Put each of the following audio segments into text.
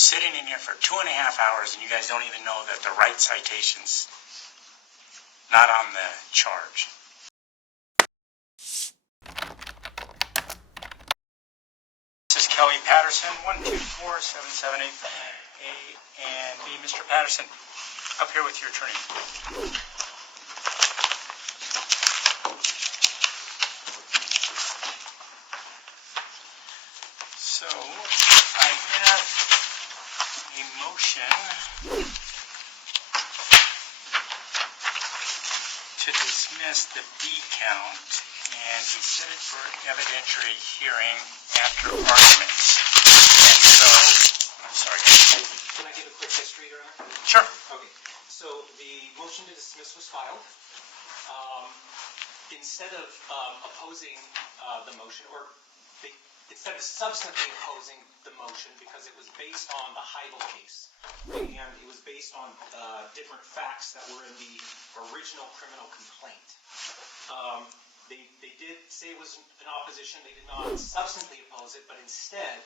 sitting in here for 2.5 hours and you guys don't even know that the right citation's not on the charge. This is Kelly Patterson, 1247785 A and B. Mr. Patterson, up here with your attorney. So, I have a motion to dismiss the B count, and we set it for evidentiary hearing after arguments. And so, I'm sorry. Can I give a quick history, Your Honor? Sure. Okay. So the motion to dismiss was filed. Instead of opposing the motion, or instead of substantively opposing the motion, because it was based on the Heidel case, and it was based on different facts that were in the original criminal complaint. They did say it was an opposition. They did not substantively oppose it, but instead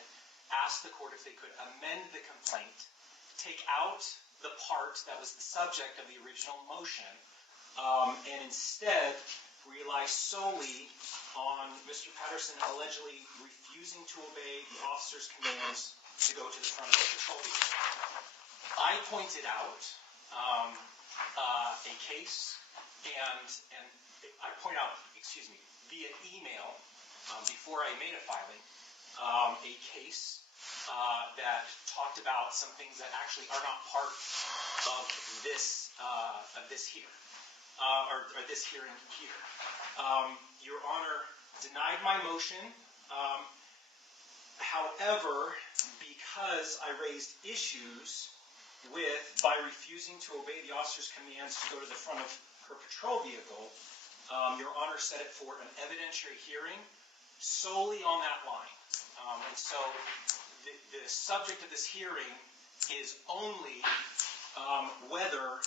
asked the court if they could amend the complaint, take out the part that was the subject of the original motion, and instead rely solely on Mr. Patterson allegedly refusing to obey the officer's commands to go to the front of the patrol vehicle. I pointed out a case, and I point out, via email before I made a filing, a case that talked about some things that actually are not part of this here. Or this hearing here. Your Honor denied my motion. However, because I raised issues by refusing to obey the officer's commands to go to the front of her patrol vehicle, Your Honor set it for an evidentiary hearing solely on that line. And so the subject of this hearing is only whether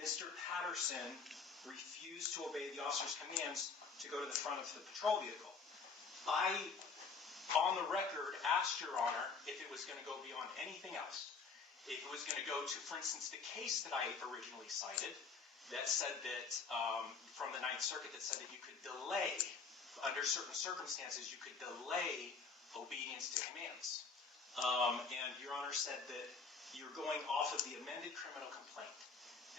Mr. Patterson refused to obey the officer's commands to go to the front of the patrol vehicle. I, on the record, asked Your Honor if it was going to go beyond anything else. If it was going to go to, for instance, the case that I originally cited that said that, from the Ninth Circuit, that said that you could delay, under certain circumstances, you could delay obedience to commands. And Your Honor said that you're going off of the amended criminal complaint.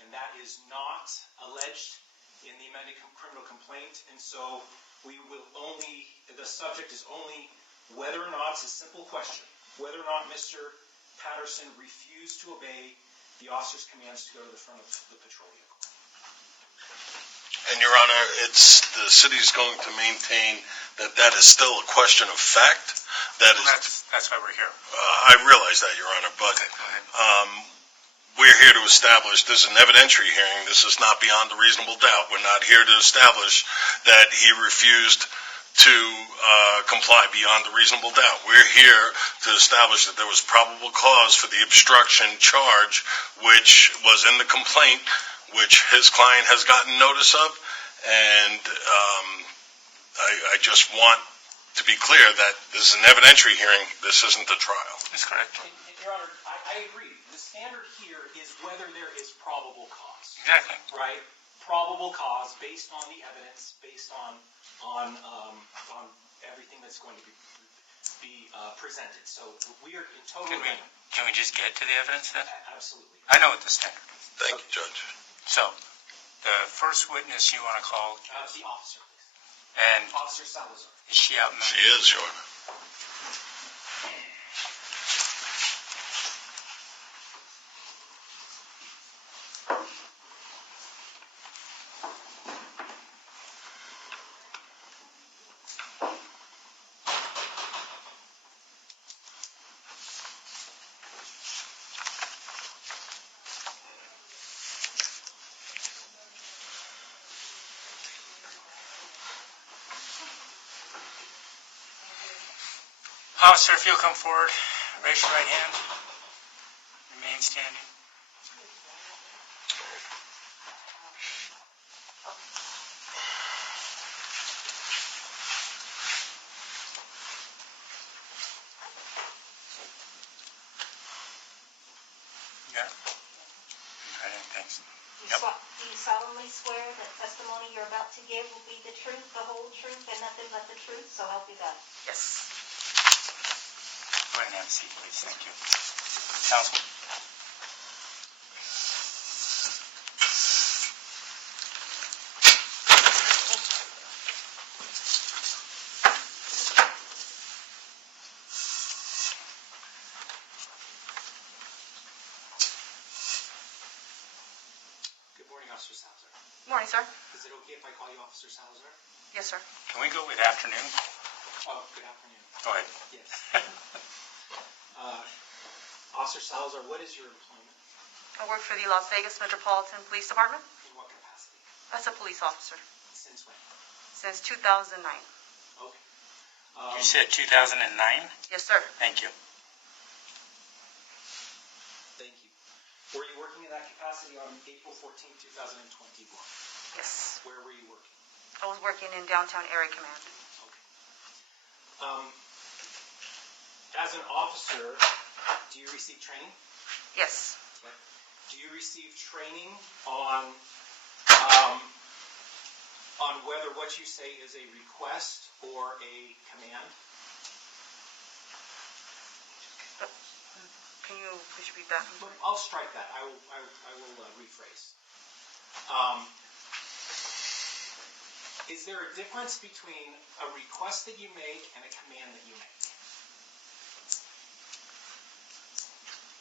And that is not alleged in the amended criminal complaint. And so the subject is only whether or not, it's a simple question, whether or not Mr. Patterson refused to obey the officer's commands to go to the front of the patrol vehicle. And Your Honor, the city's going to maintain that is still a question of fact. That's why we're here. I realize that, Your Honor, but okay, go ahead. We're here to establish this is an evidentiary hearing. This is not beyond a reasonable doubt. We're not here to establish that he refused to comply beyond a reasonable doubt. We're here to establish that there was probable cause for the obstruction charge, which was in the complaint, which his client has gotten notice of. And I just want to be clear that this is an evidentiary hearing. This isn't a trial. That's correct. Your Honor, I agree. The standard here is whether there is probable cause. Exactly. Right? Probable cause based on the evidence, based on everything that's going to be presented. So we are in total agreement. Can we just get to the evidence then? Absolutely. I know what the standard is. Thank you, Judge. So, the first witness you want to call? The officer, please. And Officer Salazar. is she out in the... She is, Your Honor. Officer, if you'll come forward, raise your right hand, remain standing. Yeah. I didn't think so. Do Yep. you solemnly swear that testimony you're about to give will be the truth, the whole truth, and nothing but the truth? So help you God. Yes. Go ahead and have a seat, please. Thank you. Counsel. Good morning, Officer Salazar. Morning, sir. Is it okay if I call you Officer Salazar? Yes, sir. Can we go with afternoon? Oh, good afternoon. Go ahead. Yes. Officer Salazar, what is your employment? I work for the Las Vegas Metropolitan Police Department In what capacity? as a police officer Since when? since 2009. Okay. You said 2009? Yes, sir. Thank you. Thank you. Were you working in that capacity on April 14, 2021? Yes. Where were you working? I was working in downtown area command. Okay. As an officer, do you receive training? Yes. Okay. Do you receive training on whether what you say is a request or a command? Can you please repeat that? I'll strike that. I will rephrase. Is there a difference between a request that you make and a command that you make?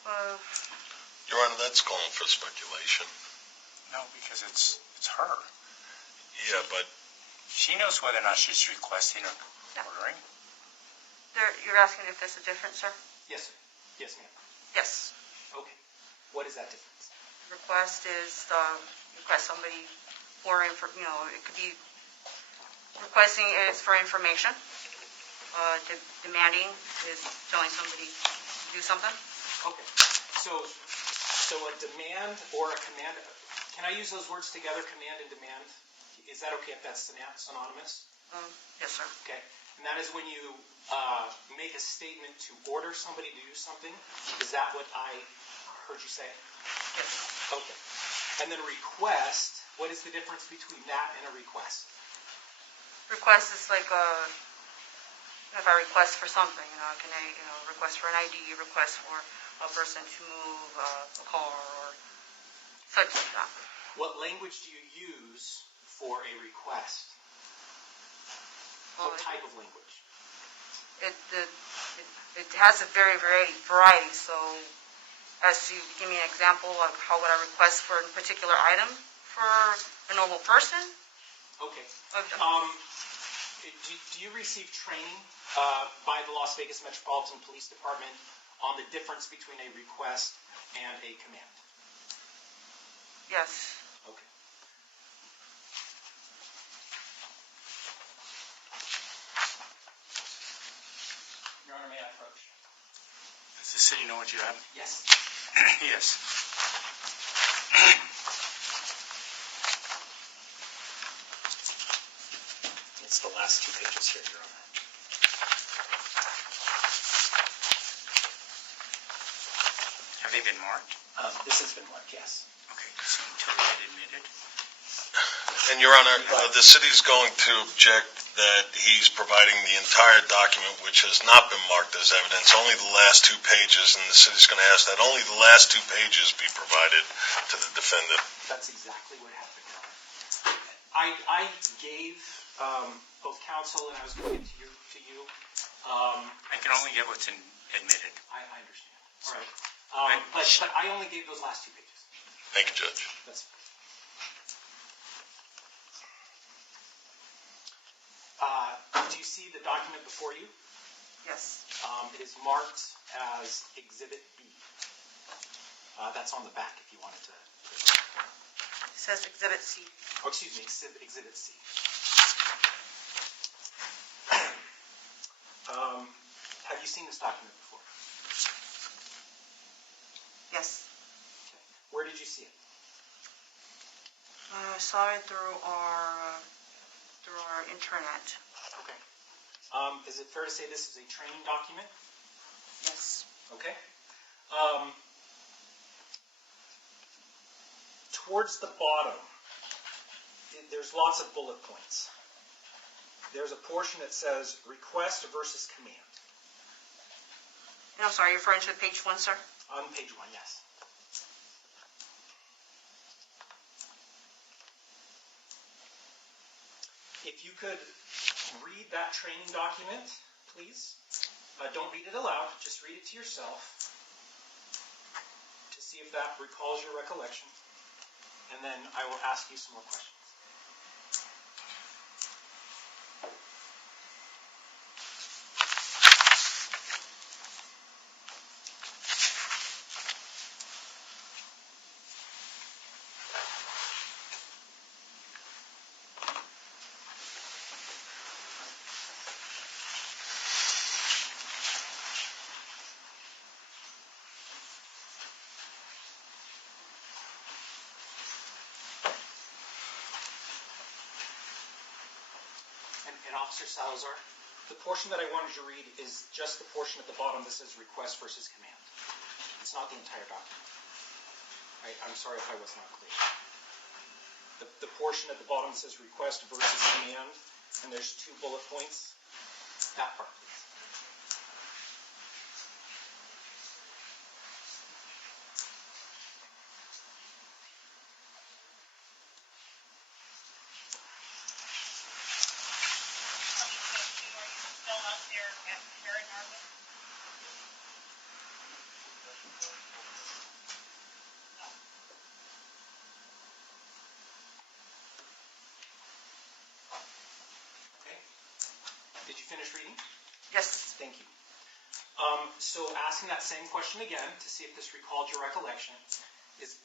Your Honor, that's calling for speculation. No, because it's her. Yeah, but She knows whether or not she's requesting or ordering. You're asking if there's a difference, sir? Yes, sir. Yes, ma'am. Yes. Okay. What is that difference? Request is request somebody for it could be requesting is for information. Demanding is telling somebody to do something. Okay. So a demand or a command, can I use those words together, command and demand? Is that okay if that's synonymous? Yes, sir. Okay. And that is when you make a statement to order somebody to do something? Is that what I heard you say? Yes. Okay. And then request, what is the difference between that and a request? Request is like if I request for something, can I, request for an ID, request for a person to move a car or such like that. What language do you use for a request? What type of language? It has a variety. So, as you give me an example of how would I request for a particular item for a normal person? Okay. Do you receive training by the Las Vegas Metropolitan Police Department on the difference between a request and a command? Yes. Okay. Your Honor, may I approach? Does the city know what you have? Yes. Yes. It's the last two pages here, Your Honor. Have they been marked? This has been marked, yes. Okay, so until they get admitted. And Your Honor, the city's going to object that he's providing the entire document, which has not been marked as evidence, only the last two pages, and the city's going to ask that only the last two pages be provided to the defendant. That's exactly what happened, Your Honor. I gave both counsel and I was going to you. I can only get what's admitted. I understand. All right. But I only gave those last two pages. Thank you, Judge. That's fine. Do you see the document before you? Yes. It is marked as Exhibit B. That's on the back if you wanted to. It says Exhibit C. Oh, excuse me, Exhibit C. Have you seen this document before? Yes. Okay. Where did you see it? I saw it through our internet. Okay. Is it fair to say this is a training document? Yes. Okay. towards the bottom, there's lots of bullet points. There's a portion that says request versus command. And I'm sorry, you're referring to page 1, sir? On page 1, yes. If you could read that training document, please. Don't read it aloud, just read it to yourself to see if that recalls your recollection. And then I will ask you some more questions. And Officer Salazar, the portion that I wanted you to read is just the portion at the bottom that says request versus command. It's not the entire document. I'm sorry if I was not clear. The portion at the bottom that says request versus command, and there's 2 bullet points, that part, please. Did you finish reading? Yes. Thank you. So asking that same question again to see if this recalled your recollection, is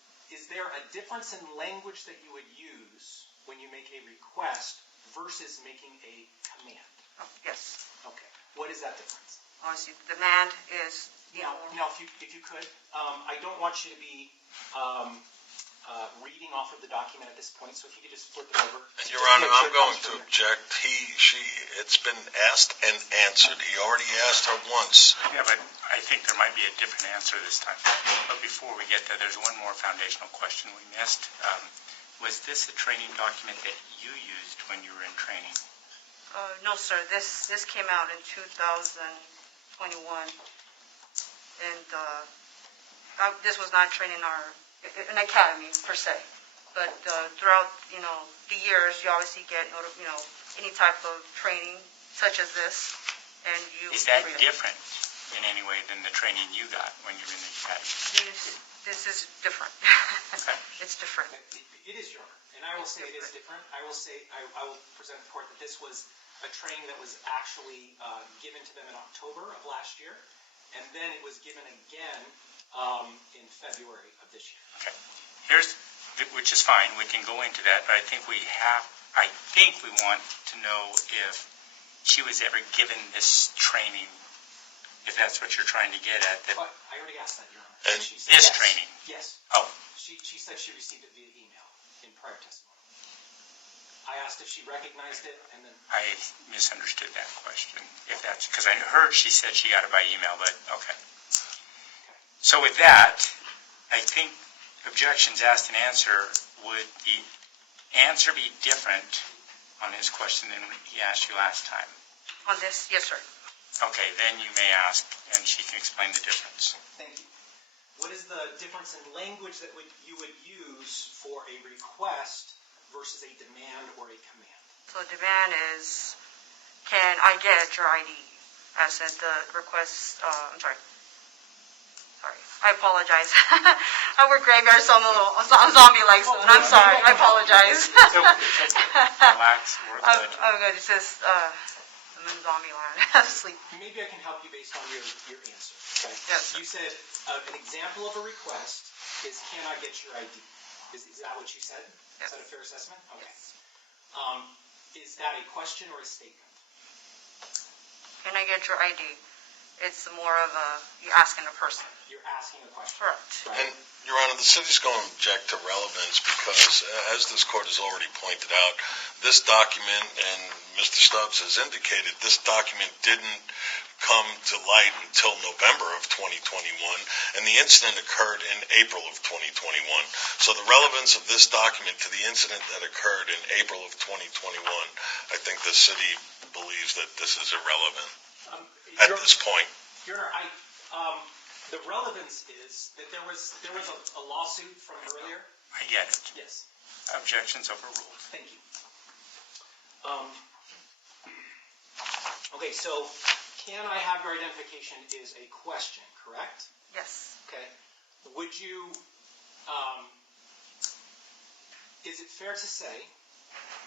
there a difference in language that you would use when you make a request versus making a command? Oh, yes. Okay. What is that difference? Honestly, demand is, Now, if you could, I don't want you to be reading off of the document at this point, so if you could just flip it over. Your Honor, I'm going to object. It's been asked and answered. He already asked her once. Yeah, but I think there might be a different answer this time. But before we get there, there's one more foundational question we missed. Was this a training document that you used when you were in training? No, sir. This came out in 2021, and this was not training an academy per se. But throughout, the years, you obviously get, any type of training such as this, and you. Is that different in any way than the training you got when you were in the academy? This is different. Okay. It's different. It is your, and I will say it is different. I will say, I will present to the court that this was a training that was actually given to them in October of last year, and then it was given again in February of this year. Okay. Which is fine, we can go into that, but I think we want to know if she was ever given this training, if that's what you're trying to get at. That But I already asked that, Your Honor. And She said this yes. training? Yes. Oh. She said she received it via email in prior testimony. I asked if she recognized it, and then... I misunderstood that question. If that's because I heard she said she got it by email, but okay. So with that, I think objections asked and answered. Would the answer be different on his question than he asked you last time? On this, yes, sir. Okay, then you may ask, and she can explain the difference. Thank you. What is the difference in language that you would use for a request versus a demand or a command? So demand is, can I get your ID? As in the request, I'm sorry, I apologize. I work graveyard, so I'm zombie-like soon. I'm sorry, I apologize. It's okay. Relax, we're good. I'm good. It's just, I'm in zombie land. Sleep. Maybe I can help you based on your answer. Okay? Yes. You said an example of a request is, can I get your ID? Is that what you said? Yes. Is that a fair assessment? Okay. Yes. Is that a question or a statement? Can I get your ID? It's more of you're asking a person. You're asking a question. Correct. Right? And, Your Honor, the city's going to object to relevance because, as this court has already pointed out, this document, and Mr. Stubbs has indicated, this document didn't come to light until November of 2021, and the incident occurred in April of 2021. So the relevance of this document to the incident that occurred in April of 2021, I think the city believes that this is irrelevant at this point. Your Honor, the relevance is that there was a lawsuit from earlier. I get it. Yes. Objections overruled. Thank you. Okay, so can I have your identification is a question, correct? Yes. Okay. Would you, is it fair to say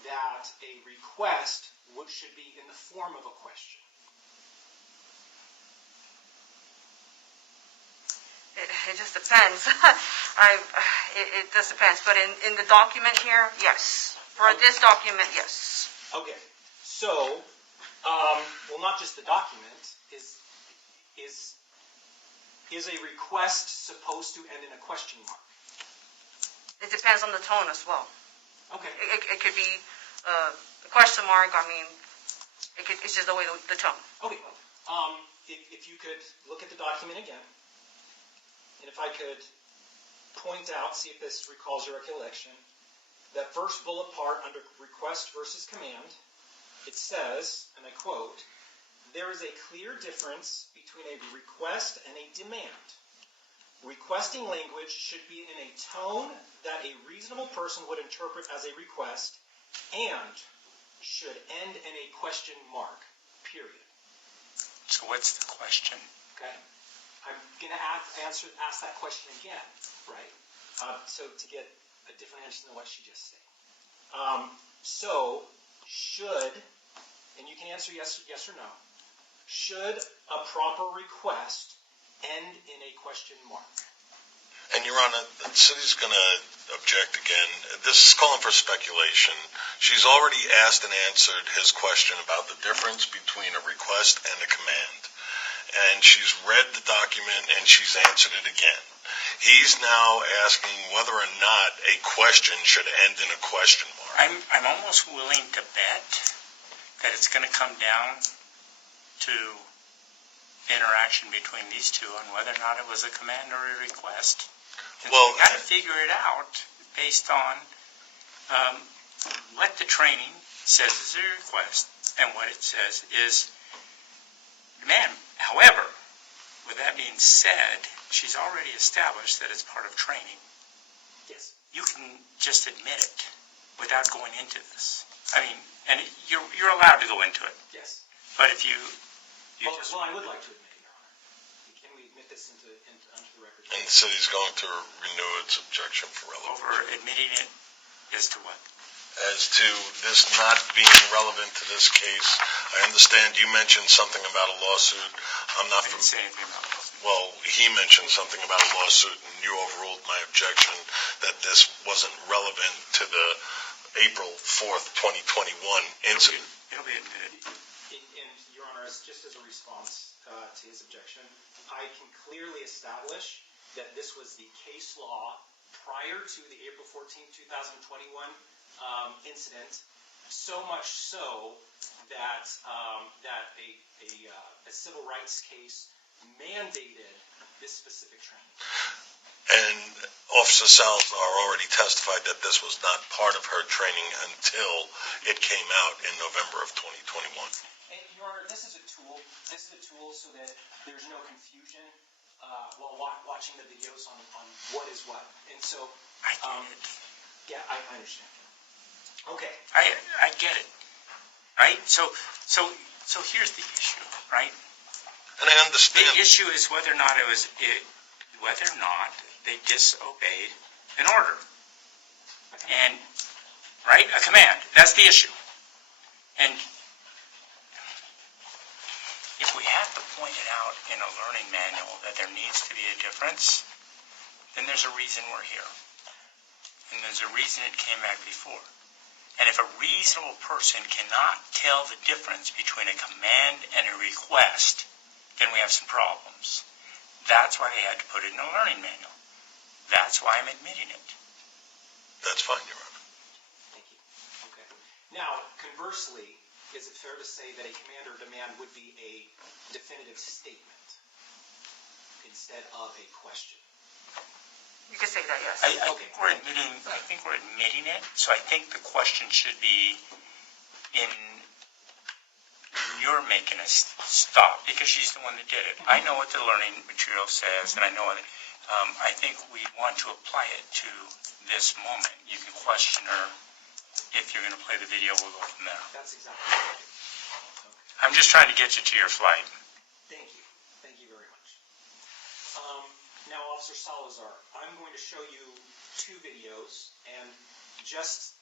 that a request should be in the form of a question? It just depends. It just depends. But in the document here, yes. For this document, yes. Okay. So, well, not just the document. Is a request supposed to end in a question mark? It depends on the tone as well. Okay. It could be a question mark. I mean, it's just the way the tone. Okay. If you could look at the document again, and if I could point out, see if this recalls your recollection, that first bullet part under request versus command, it says, and I quote, "There is a clear difference between a request and a demand. Requesting language should be in a tone that a reasonable person would interpret as a request and should end in a question mark, period." So what's the question? Okay? I'm going to ask that question again, right? So to get a different answer than what she just said. So should, and you can answer yes or no, should a proper request end in a question mark? And Your Honor, the city's going to object again. This is calling for speculation. She's already asked and answered his question about the difference between a request and a command. And she's read the document and she's answered it again. He's now asking whether or not a question should end in a question mark. I'm almost willing to bet that it's going to come down to interaction between these two on whether or not it was a command or a request. And Well, so you got to figure it out based on what the training says is a request and what it says is demand. However, with that being said, she's already established that it's part of training. Yes. You can just admit it without going into this. I mean, and you're allowed to go into it. Yes. But if you Well, I would like to admit it, Your Honor. Can we admit this onto the record? And the city's going to renew its objection for relevance. over admitting it as to what? As to this not being relevant to this case, I understand you mentioned something about a lawsuit. I'm not I didn't say anything about it. Well, he mentioned something about a lawsuit, and you overruled my objection that this wasn't relevant to the April 4th, 2021 incident. It'll be admitted. And, Your Honor, just as a response to his objection, I can clearly establish that this was the case law prior to the April 14th, 2021 incident, so much so that a civil rights case mandated this specific training. And Officer Salazar already testified that this was not part of her training until it came out in November of 2021. And, Your Honor, this is a tool. This is a tool so that there's no confusion while watching the videos on what is what. And so, I get it. yeah, I understand. Okay. I get it. Right? So here's the issue, right? And I understand. The issue is whether or not they disobeyed an order. And, right? A command. That's the issue. And if we have to point it out in a learning manual that there needs to be a difference, then there's a reason we're here. And there's a reason it came back before. And if a reasonable person cannot tell the difference between a command and a request, then we have some problems. That's why they had to put it in a learning manual. That's why I'm admitting it. That's fine, Your Honor. Thank you. Okay. Now, conversely, is it fair to say that a command or demand would be a definitive statement instead of a question? You can say that, yes. I think we're admitting it, so I think the question should be in you're making us stop because she's the one that did it. I know what the learning material says, and I know it. I think we want to apply it to this moment. You can question her. If you're going to play the video, we'll go from there. That's exactly right. Okay. I'm just trying to get you to your flight. Thank you. Thank you very much. Now, Officer Salazar, I'm going to show you 2 videos, and just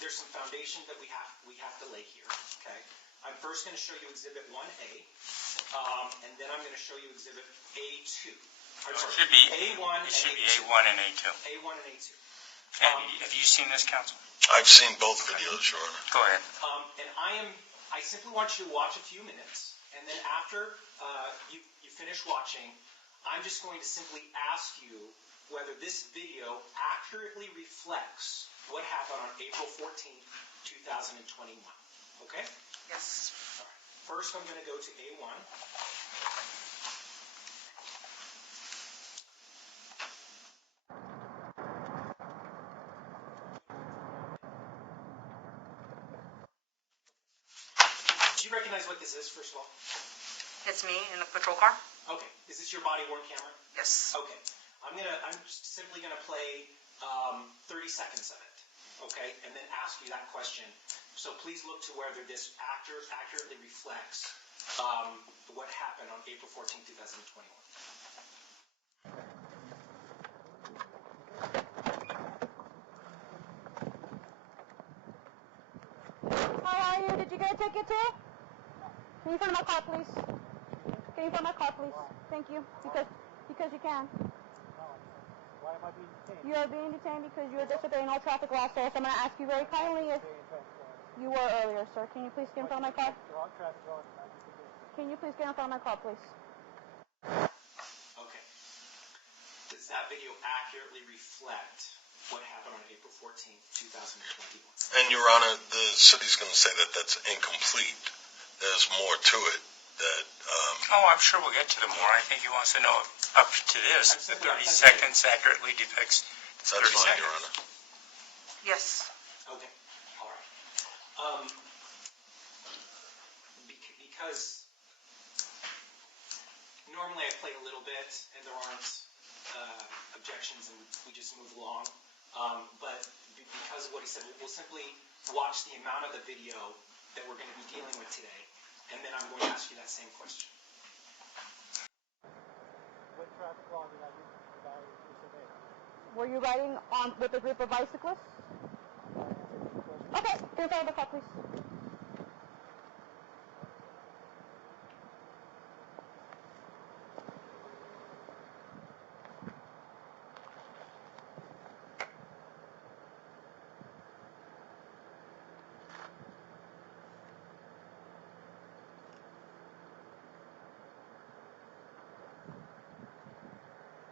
there's some foundation that we have to lay here. Okay. I'm first going to show you Exhibit 1A, and then I'm going to show you Exhibit A2. It should be A1 it should and be A2. A1 and A2. A1 and A2. And have you seen this, counsel? I've seen both videos, Your Honor. Go ahead. And I simply want you to watch a few minutes, and then after you finish watching, I'm just going to simply ask you whether this video accurately reflects what happened on April 14th, 2021. Okay? Yes. All right. First, I'm going to go to A1. Do you recognize what this is, first of all? It's me in the patrol car? Okay. Is this your body-worn camera? Yes. Okay. I'm simply gonna play 30 seconds of it. Okay, and then ask you that question. So please look to whether this accurately reflects what happened on April 14, 2021. How are you? Did you get a ticket too? Can you find my car, please? Can you find my car, please? Thank you. Because you can. Why am I being detained? You are being detained because you are disobeying all traffic laws, sir. So I'm going to ask you very kindly if you were earlier, sir. Can you please get in front of my car? Traffic law is not disobeying. Can you please get in front of my car, please? Okay. Does that video accurately reflect what happened on April 14, 2021? And, Your Honor, the city's going to say that that's incomplete. There's more to it that... I'm sure we'll get to the more. I think he wants to know up to this. The 30 seconds accurately depicts the 30 That's fine, seconds. Your Honor. Okay. Yes. All right. Because normally I play a little bit and there aren't objections and we just move along. But because of what he said, we'll simply watch the amount of the video that we're going to be dealing with today, and then I'm going to ask you that same question. What traffic law did I disobey? Were you riding with a group of bicyclists? Okay. Get in front of the car, please.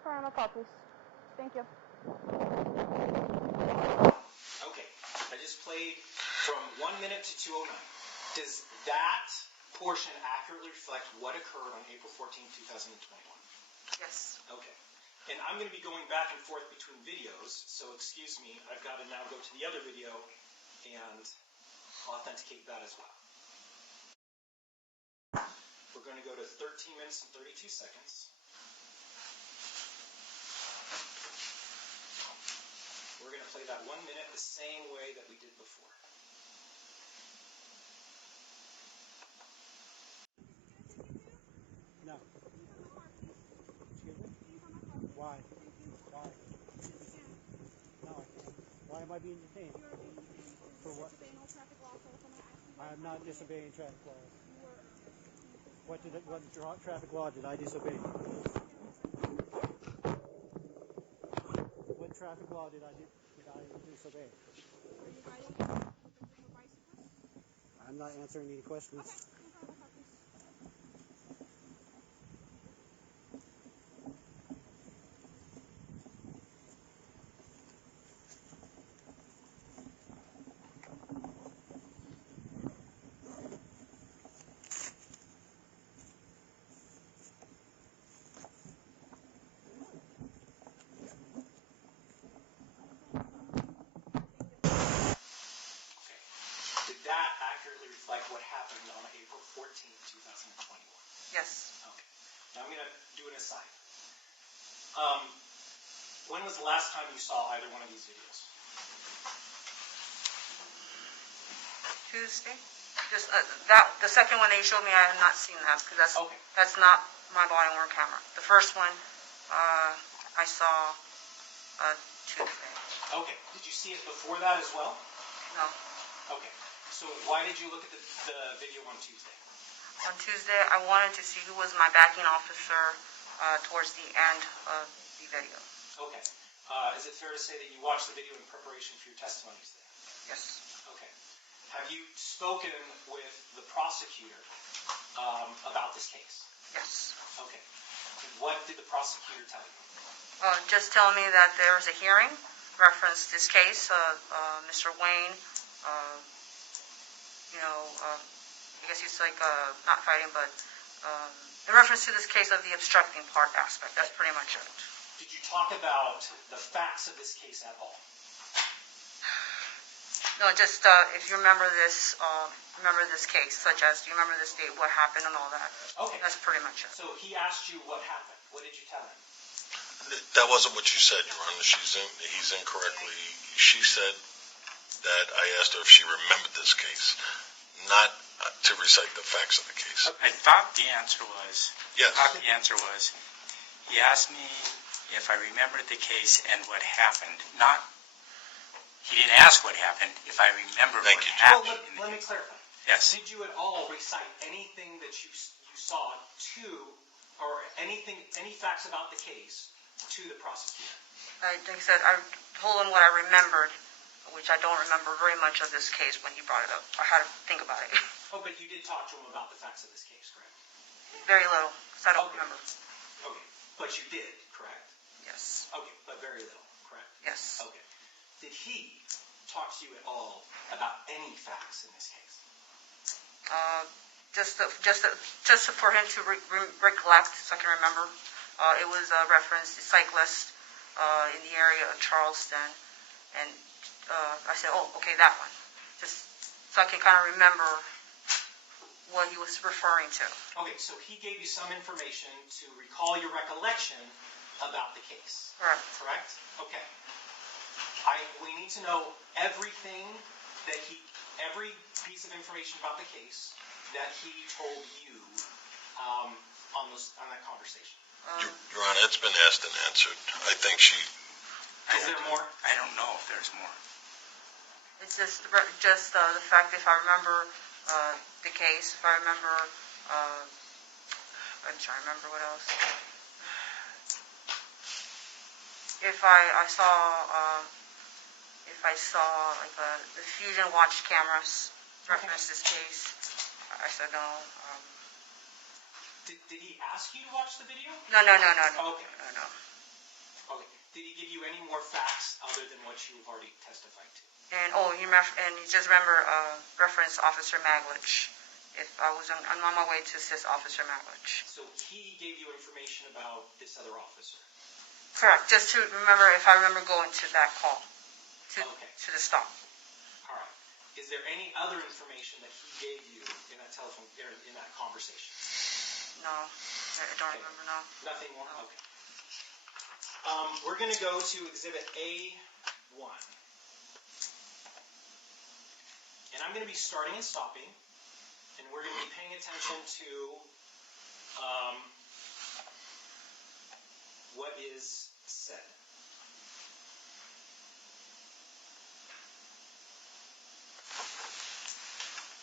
Turn on the car, please. Thank you. Okay. I just played from 1 minute to 2:09. Does that portion accurately reflect what occurred on April 14, 2021? Yes. Okay. And I'm going to be going back and forth between videos, so excuse me, I've got to now go to the other video and authenticate that as well. We're going to go to 13 minutes and 32 seconds. We're going to play that 1 minute the same way that we did before. No. Excuse me? Why? Why? No, I can't. Why am I being detained? For what? I am not disobeying traffic laws. What traffic law did I disobey? What traffic law did I disobey? I'm not answering any questions. aside. When was the last time you saw either one of these videos? Tuesday? Just the second one that you showed me, I have not seen that because Okay. that's not my body worn camera. The first one I saw Tuesday. Okay. Did you see it before that as well? No. Okay. So why did you look at the video on Tuesday? On Tuesday, I wanted to see who was my backing officer towards the end of the video. Okay. Is it fair to say that you watched the video in preparation for your testimony today? Yes. Okay. Have you spoken with the prosecutor about this case? Yes. Okay. What did the prosecutor tell you? Just tell me that there was a hearing, referenced this case. Mr. Wayne, I guess he's like not fighting, but in reference to this case of the obstructing part aspect. That's pretty much it. Did you talk about the facts of this case at all? No, just if you remember this case, such as do you remember this date, what happened, and all that. Okay. That's pretty much it. So he asked you what happened. What did you tell him? That wasn't what you said, Your Honor. He's incorrectly. She said that I asked her if she remembered this case, not to recite the facts of the case. I thought the answer was, Yes. he asked me if I remembered the case and what happened. He didn't ask what happened, if I remember Thank what you. happened. Well, let me clarify. Yes. Did you at all recite anything that you saw or any facts about the case to the prosecutor? Like I said, I told him what I remembered, which I don't remember very much of this case when he brought it up. I had to think about it. Oh, but you did talk to him about the facts of this case, correct? Very little, because I don't Okay. remember. Okay. But you did, correct? Yes. Okay, but very little, correct? Yes. Okay. Did he talk to you at all about any facts in this case? Just for him to recollect, so I can remember. It was a reference to cyclist in the area of Charleston, and I said, "Oh, okay, that one," just so I can kind of remember what he was referring to. Okay, so he gave you some information to recall your recollection about the case. Correct. Correct? Okay. We need to know every piece of information about the case that he told you on that conversation. Your Honor, it's been asked and answered. I think she. Is there more? I don't know if there's more. It's just the fact if I remember the case, if I remember, I'm trying to remember what else. If I saw like the Fusion watch cameras reference this case, I said no. Did he ask you to watch the video? No. Okay. No. Okay. Did he give you any more facts other than what you've already testified to? And you just remember reference Officer Maglich. If I was on my way to assist Officer Maglich. So he gave you information about this other officer? Correct. Just to remember, if I remember going to that call, to the stop. All right. Is there any other information that he gave you in that telephone, or in that conversation? No, I don't remember. No. Nothing more. No. Okay. We're going to go to Exhibit A1, and I'm going to be starting and stopping, and we're going to be paying attention to what is said.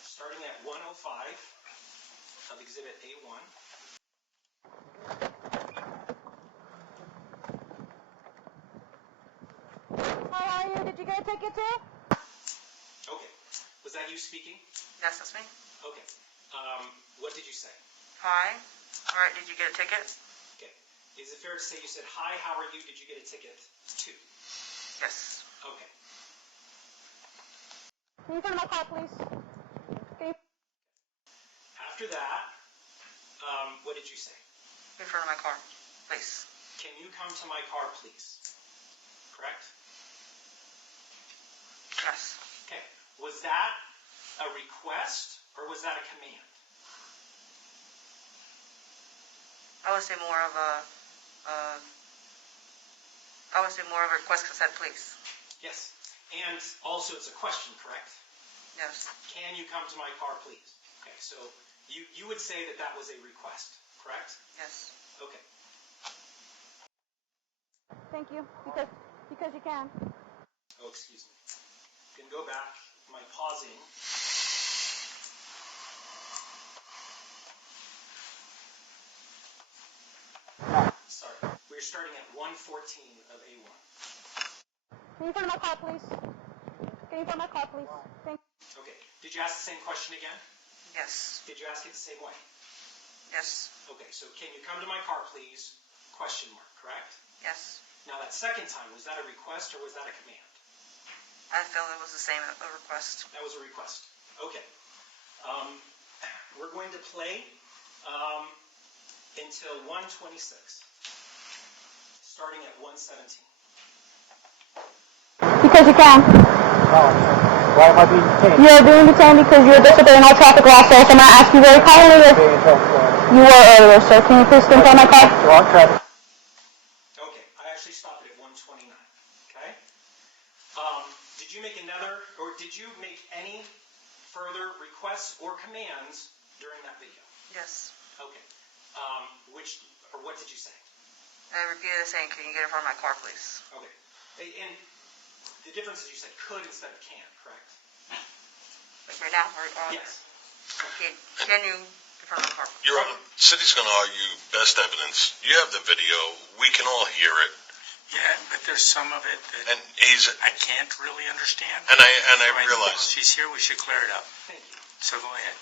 Starting at 105 of Exhibit A1. How are you? Did you get a ticket too? Okay. Was that you speaking? Yes, that's me. Okay. What did you say? Hi. All right. Did you get a ticket? Okay. Is it fair to say you said, "Hi, how are you? Did you get a ticket too?" Yes. Okay. Can you turn my car, please? After that, what did you say? In front of my car, please. Can you come to my car, please? Correct? Yes. Okay. Was that a request or was that a command? I would say more of a, request to set police. Yes. And also it's a question, correct? Yes. Can you come to my car, please? Okay, so you would say that that was a request, correct? Yes. Okay. Thank you, because you can. Oh, excuse me. You can go back. Am I pausing? Sorry. We're starting at 114 of A1. Can you find my car, please? Can you find my car, please? Thank you. Okay. Did you ask the same question again? Yes. Did you ask it the same way? Yes. Okay, so can you come to my car, please? Question mark, correct? Yes. Now that second time, was that a request or was that a command? I felt it was the same, a request. That was a request. Okay. We're going to play until 126, starting at 117. Because you can. Why am I being detained? You're being detained because you're disobeying all traffic laws, sir. So I'm going to ask you very kindly if you were earlier, sir. Can you please stand by my car? Wrong traffic. Okay, I actually stopped it at 129. Okay? Did you make another, or did you make any further requests or commands during that video? Yes. Okay. What did you say? I repeated saying, can you get in front of my car, please? Okay. And the difference is you said could instead of can, correct? Like right now? Or, Yes. Can you get in front of my car, please? Your Honor, city's going to argue best evidence. You have the video. We can all hear it. Yeah, but there's some of it that And he's, I can't really understand. and I So realize. she's here, we should clear it up. Thank you. So go ahead.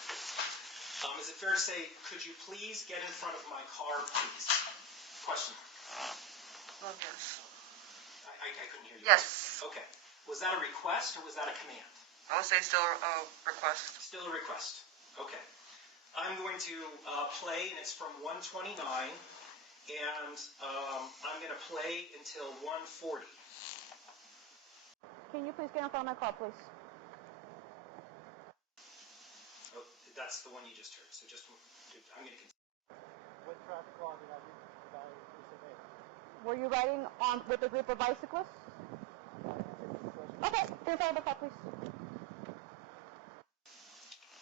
Is it fair to say, could you please get in front of my car, please? Question. Well, yes. I couldn't hear you. Yes. Okay. Was that a request or was that a command? I would say still a request. Still a request. Okay. I'm going to play, and it's from 129, and I'm going to play until 140. Can you please get in front of my car, please? Oh, that's the one you just heard. So I'm going to continue. What traffic law did I disobey? Were you riding with a group of bicyclists? Okay, get in front of the car, please.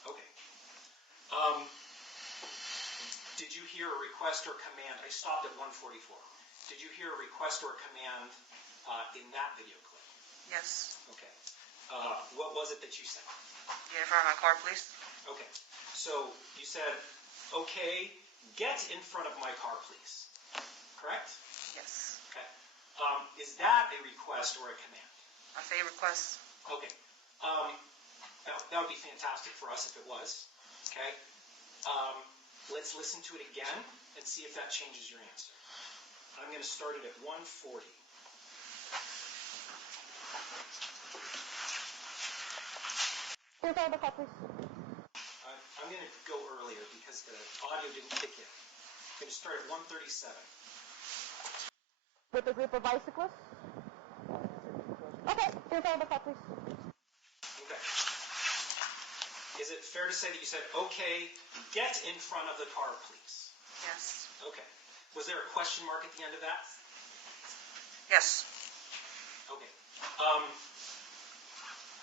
Okay. Did you hear a request or command? I stopped at 144. Did you hear a request or a command in that video clip? Yes. Okay. What was it that you said? Get in front of my car, please. Okay. So you said, okay, get in front of my car, please. Correct? Yes. Okay. Is that a request or a command? I say request. Okay. That would be fantastic for us if it was. Okay. Let's listen to it again and see if that changes your answer. I'm going to start it at 140. Get in front of the car, please. I'm going to go earlier because the audio didn't kick in. I'm going to start at 137. With a group of bicyclists? Okay, get in front of the car, please. Okay. Is it fair to say that you said, okay, get in front of the car, please? Yes. Okay. Was there a question mark at the end of that? Yes. Okay.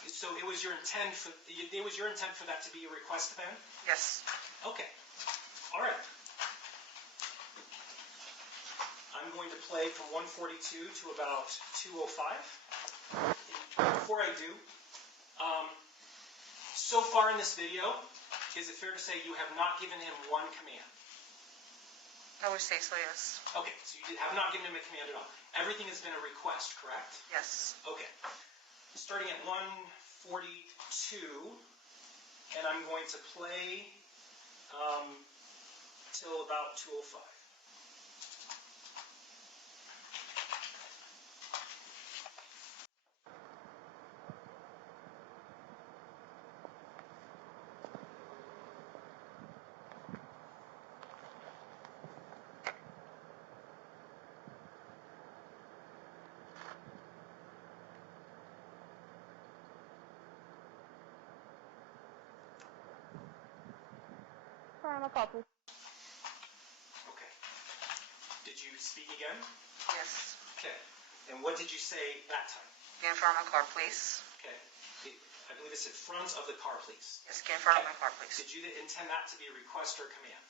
So it was your intent for that to be a request then? Yes. Okay. All right. I'm going to play from 142 to about 205. Before I do, so far in this video, is it fair to say you have not given him one command? I would say so, yes. Okay, so you have not given him a command at all. Everything has been a request, correct? Yes. Okay. Starting at 142, and I'm going to play till about 205. Front of my car, please. Okay. you speak again? Yes. Okay. And what did you say that time? Get in front of my car, please. Okay. I believe it said front of the car, please. Yes, get in front of my car, please. Did you intend that to be a request or a command?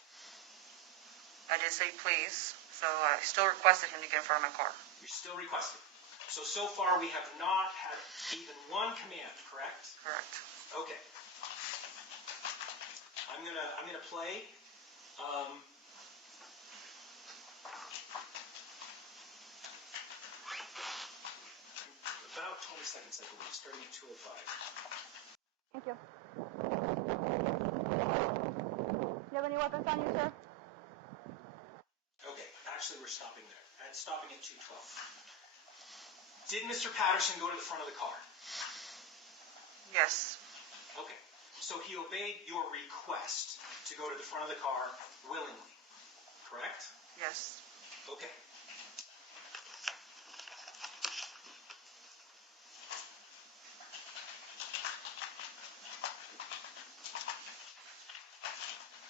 I did say please, so I still requested him to get in front of my car. You're still requesting. So far we have not had even one command, correct? Correct. Okay. I'm gonna play. About 20 seconds, I believe, starting at 2:05. Thank you. Do you have any weapons on you, sir? Okay, actually we're stopping there. It's stopping at 2:12. Did Mr. Patterson go to the front of the car? Yes. Okay, so he obeyed your request to go to the front of the car willingly, correct? Yes. Okay.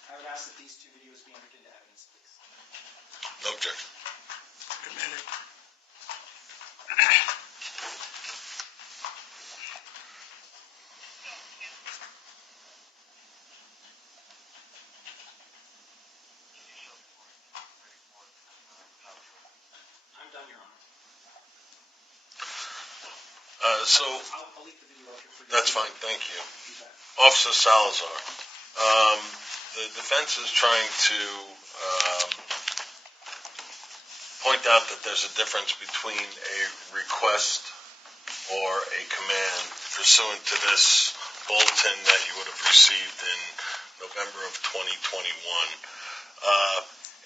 I would ask that these two videos be entered into evidence, please. No objection. Admitted. I'm done, Your Honor. I'll leave the video up here for you. That's fine, thank you. You bet. Officer Salazar, the defense is trying to point out that there's a difference between a request or a command pursuant to this bulletin that you would have received in November of 2021.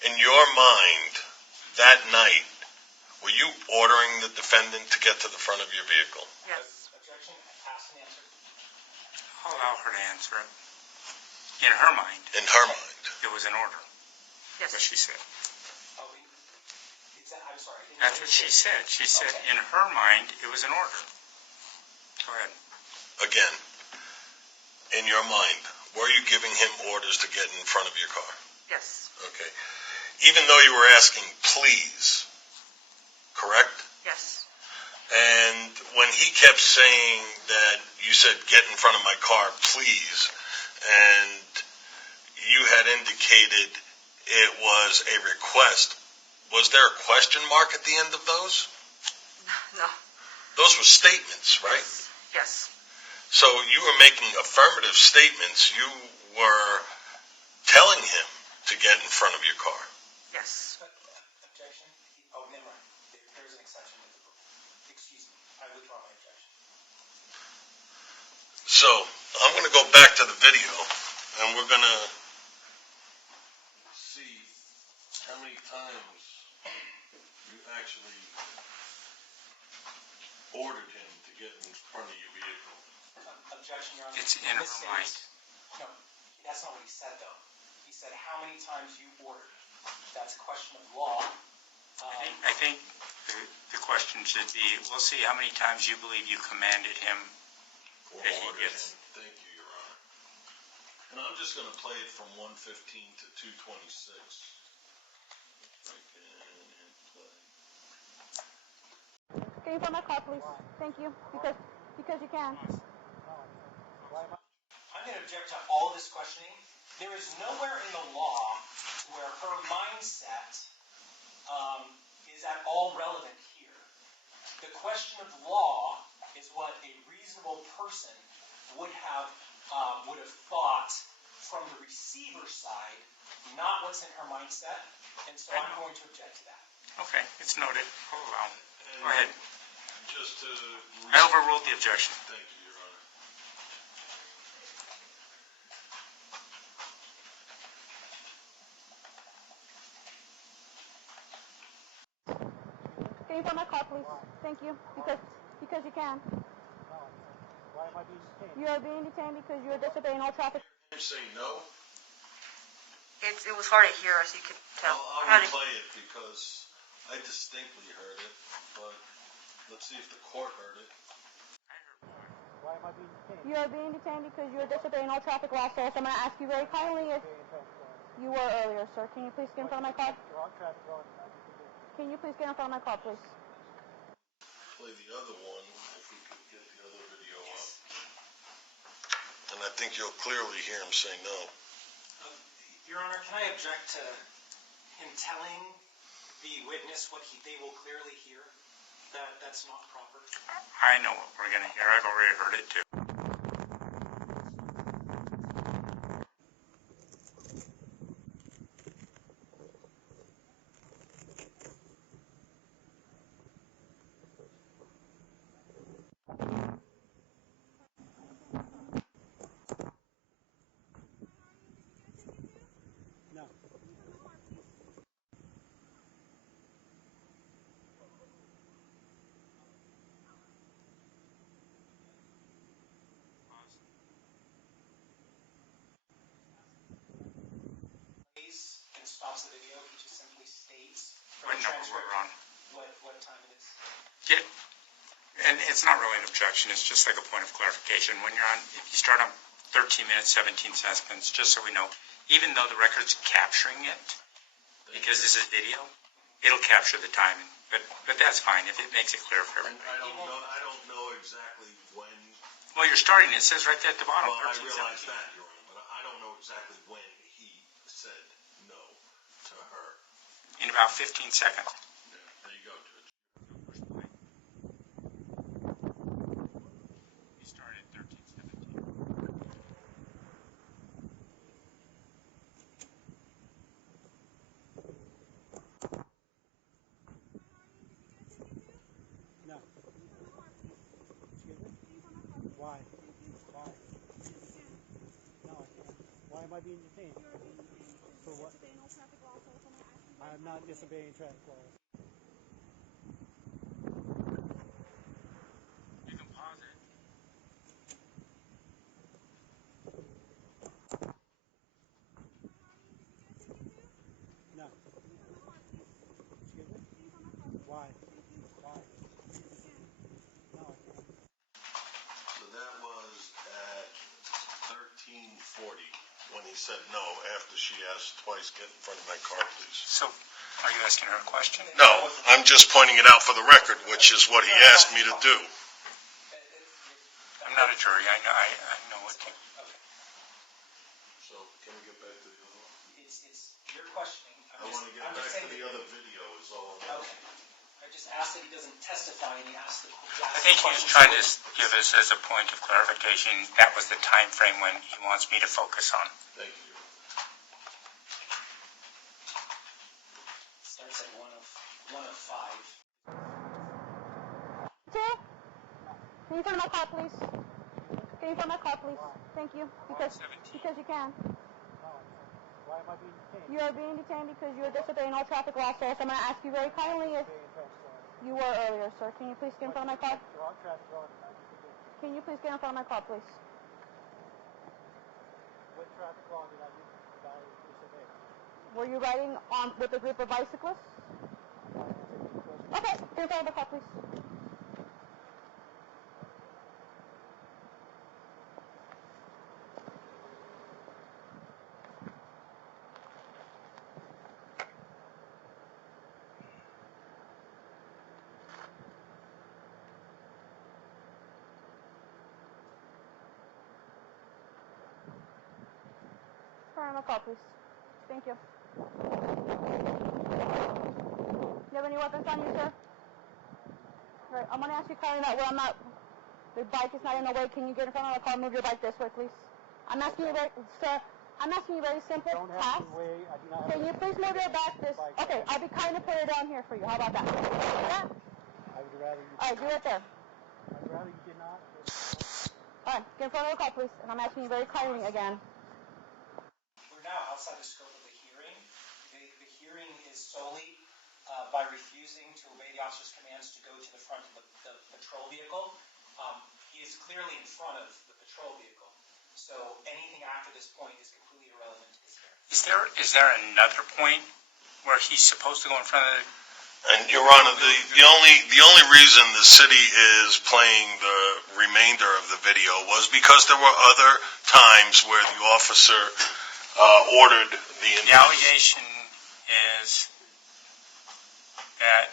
In your mind, that night, were you ordering the defendant to get to the front of your vehicle? Yes. Objection, asked and answered. I'll allow her to answer it. In her mind, In her mind. it was an order. Yes. That's what she said. Oh, I'm sorry. That's what she said. She said in her mind, it was an order. Go ahead. Again, in your mind, were you giving him orders to get in front of your car? Yes. Okay. Even though you were asking, please, correct? Yes. And when he kept saying that you said, get in front of my car, please, and you had indicated it was a request, was there a question mark at the end of those? No. Those were statements, right? Yes. So you were making affirmative statements. You were telling him to get in front of your car. Yes. Objection. Oh, never mind. There's an exception to the rule. Excuse me. I withdraw my objection. So I'm going to go back to the video, and we're going to see how many times you actually ordered him to get in front of your vehicle. Objection, Your Honor. It's in her mind. No, that's not what he said, though. He said how many times you ordered. That's a question of law. I think the question should be, we'll see how many times you believe you commanded him that he gets. Thank you, Your Honor. And I'm just going to play it from 1:15 to 2:26. Can you put my car, please? Thank you. Because you can. I'm going to object to all of this questioning. There is nowhere in the law where her mindset is at all relevant here. The question of law is what a reasonable person would have thought from the receiver's side, not what's in her mindset. And so I'm going to object to that. Okay, it's noted. I'll allow. Go ahead. Just to... I overruled the objection. Thank you, Your Honor. Can you put my car, please? Thank you. Because you can. Why am I being detained? You are being detained because you are disobeying all traffic. You say no? It was hard to hear, as you could tell. I'll How to- replay it because I distinctly heard it, but let's see if the court heard it. Why am I being detained? You are being detained because you are disobeying all traffic laws, sir. So I'm going to ask you very kindly if you were earlier, sir. Can you please get in front of my car? You're on traffic law. Can you please get in front of my car, please? Play the other one, if we could get the other video up. And I think you'll clearly hear him say no. Your Honor, can I object to him telling the witness what they will clearly hear? That's not proper. I know what we're going to hear. I've already heard it too. No. And stops the video, he just simply states What number we're on. what time it is. Yeah. And it's not really an objection. It's just like a point of clarification. When you're on, if you start on 13 minutes, 17 seconds, just so we know, even though the record's capturing it, because this is video, it'll capture the timing. But that's fine if it makes it clear for everybody. I don't know exactly when. Well, you're starting, it says right there at the bottom. Well, I 13, realize 17. that, Your Honor, but I don't know exactly when he said no to her. In about 15 seconds. Yeah, there you go, Judge. You started at 13, 17. No. Excuse me? Why? Why? No, I can't. Why am I being detained? For what? I am not disobeying traffic laws. You can pause it. No. Excuse me? Why? Why? No, I can't. So that was at 13:40 when he said no after she asked twice, get in front of my car, please. So, are you asking her a question? No, I'm just pointing it out for the record, which is what he asked me to do. I'm not a jury. I know what to. So can we get back to the other one? It's you're questioning. I want to get back to the other video is all I'm asking. I just asked that he doesn't testify, and he asked the. I think he was trying to give us as a point of clarification, that was the time frame when he wants me to focus on. Thank you. Starts at 1:05. Two? Can you turn my car, please? Can you turn my car, please? Thank you. Because you can. Why am I being detained? You are being detained because you are disobeying all traffic laws, sir. So I'm going to ask you very kindly if Disobeying traffic laws. you were earlier, sir. Can you please get in front of my car? Traffic laws are not disobeying. Can you please get in front of my car, please? What traffic law did I disobey? Were you riding on with a group of bicyclists? Okay, get in front of the car, please. Turn on the car, please. Thank you. You have any weapons on you, sir? Right, I'm going to ask you kindly that where I'm not, the bike is not in the way. Can you get in front of the car and move your bike this way, please? I'm asking you very, sir, I'm asking you very simple Don't have task. to weigh. I do not have Can you please move your back this, okay, I'll be kind to put it down here for you. How about that? Yeah? I would rather you. All right, do it there. I'd rather you did not. All right, get in front of the car, please. And I'm asking you very kindly again. We're now outside the scope of the hearing. The hearing is solely by refusing to obey the officer's commands to go to the front of the patrol vehicle. He is clearly in front of the patrol vehicle. So anything after this point is completely irrelevant to this hearing. Is there another point where he's supposed to go in front of the... And Your Honor, the only reason the city is playing the remainder of the video was because there were other times where the officer ordered the The allegation is that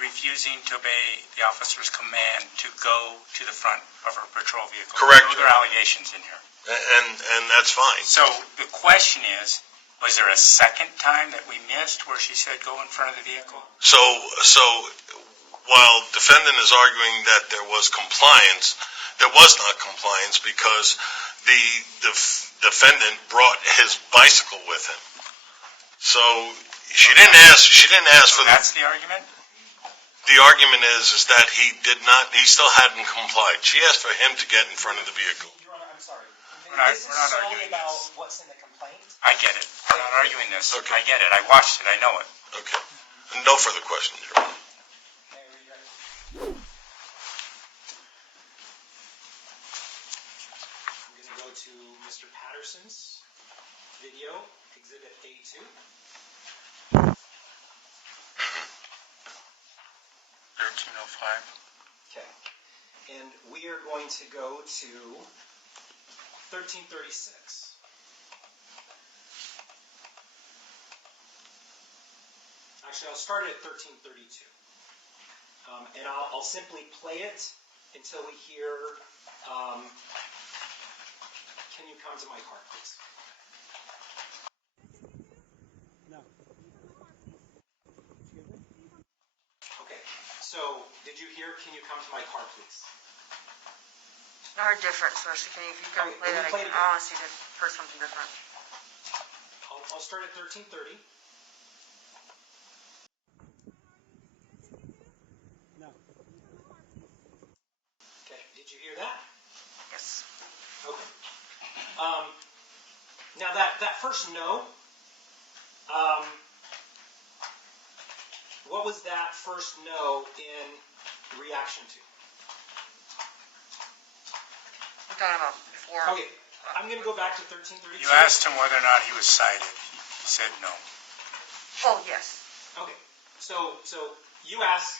refusing to obey the officer's command to go to the front of her patrol vehicle. Correct. Those are allegations in here. And that's fine. So the question is, was there a second time that we missed where she said go in front of the vehicle? So while defendant is arguing that there was compliance, there was not compliance because the defendant brought his bicycle with him. So she didn't ask for the. That's the argument? The argument is that he still hadn't complied. She asked for him to get in front of the vehicle. Your Honor, I'm sorry. We're not This is solely arguing about this. what's in the complaint. I get it. I'm not arguing this. Okay. I get it. I watched it. I know it. Okay. No further questions, Your Honor. May I read it? I'm going to go to Mr. Patterson's video, Exhibit A2. 1305. Okay. And we are going to go to 1336. Actually, I'll start it at 1332. And I'll simply play it until we hear, can you come to my car, please? No. Excuse me? Okay. So, did you hear, can you come to my car, please? I heard different, so if you can Okay, play let that me play again. it again. I honestly heard something different. I'll start at 1330. No. Okay. Did you hear that? Yes. Okay. Now that first no, what was that first no in reaction to? We're talking about before. Okay, I'm going to go back to 1332. You asked him whether or not he was cited. He said no. Oh, yes. Okay, so you asked,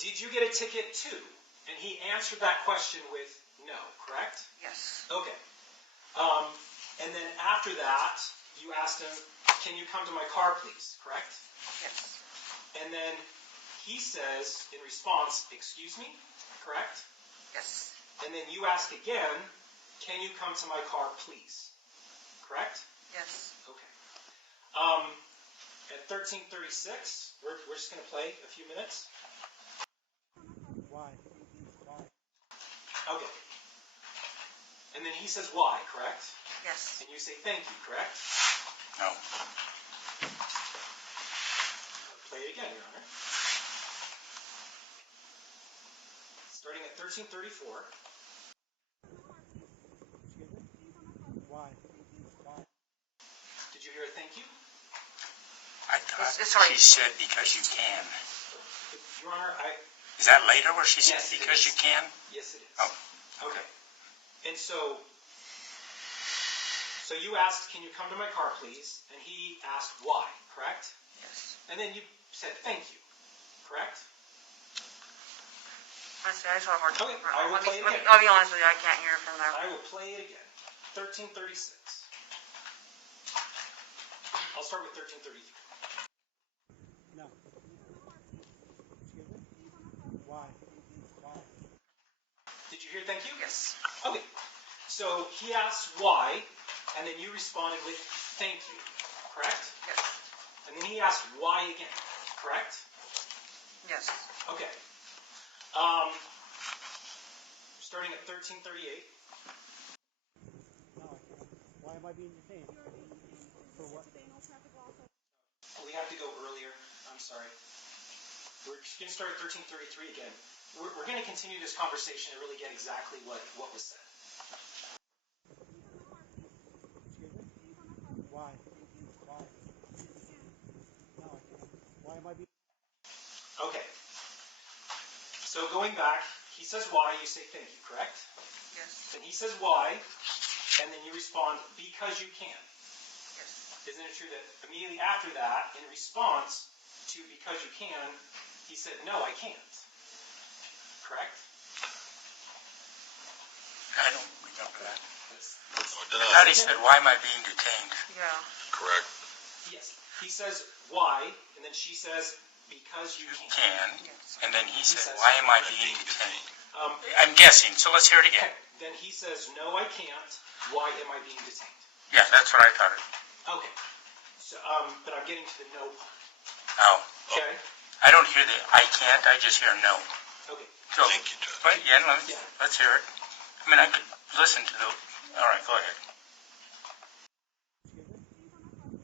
did you get a ticket too? And he answered that question with no, correct? Yes. Okay. And then after that, you asked him, can you come to my car, please? Correct? Yes. And then he says, in response, excuse me? Correct? Yes. And then you ask again, can you come to my car, please? Correct? Yes. Okay. At 1336, we're just going to play a few minutes. Why? Why? Okay. And then he says why, correct? Yes. And you say thank you, correct? No. Play it again, Your Honor. Starting at 1334. Excuse me? Why? Why? Did you hear a thank you? I thought Sorry. she said because you can. Your Honor, Is that later where she said Yes, it because is. you can? yes, it is. Oh, Okay. And so you asked, can you come to my car, please? And he asked why, correct? Yes. And then you said thank you, correct? Honestly, I saw a hard time. Okay, I will play it again. I'll be honest with you, I can't hear from there. I will play it again. 1336. I'll start with 1333. No. Excuse me? Why? Why? Did you hear thank you? Yes. Okay. So he asked why, and then you responded with thank you, correct? Yes. And then he asked why again, correct? Yes. Okay. Starting at 1338. No, I can't. Why am I being detained? For what? We have to go earlier. I'm sorry. We're going to start at 1333 again. We're going to continue this conversation and really get exactly what was said. Excuse me? Why? Why? No, I can't. Why am I being... Okay. So going back, he says why, you say thank you, correct? Yes. Then he says why, and then you respond, because you can. Yes. Isn't it true that immediately after that, in response to because you can, he said, no, I can't. Correct? I don't remember that. That's I thought he said, why am I being detained? Yeah. Correct. yes. He says, why? And then she says, because you You can. can. And then he said, says- why am I being detained? Um, I'm guessing, so let's hear it again. okay. Then he says, no, I can't. Why am I being detained? Yeah, that's what I thought. Okay. So, but I'm getting to the no part. Oh, Okay? I don't hear the I can't, I just hear no. Okay. So, Thank you, Judge. but again, Yeah. let's hear it. I mean, I could listen to the, all right, go ahead.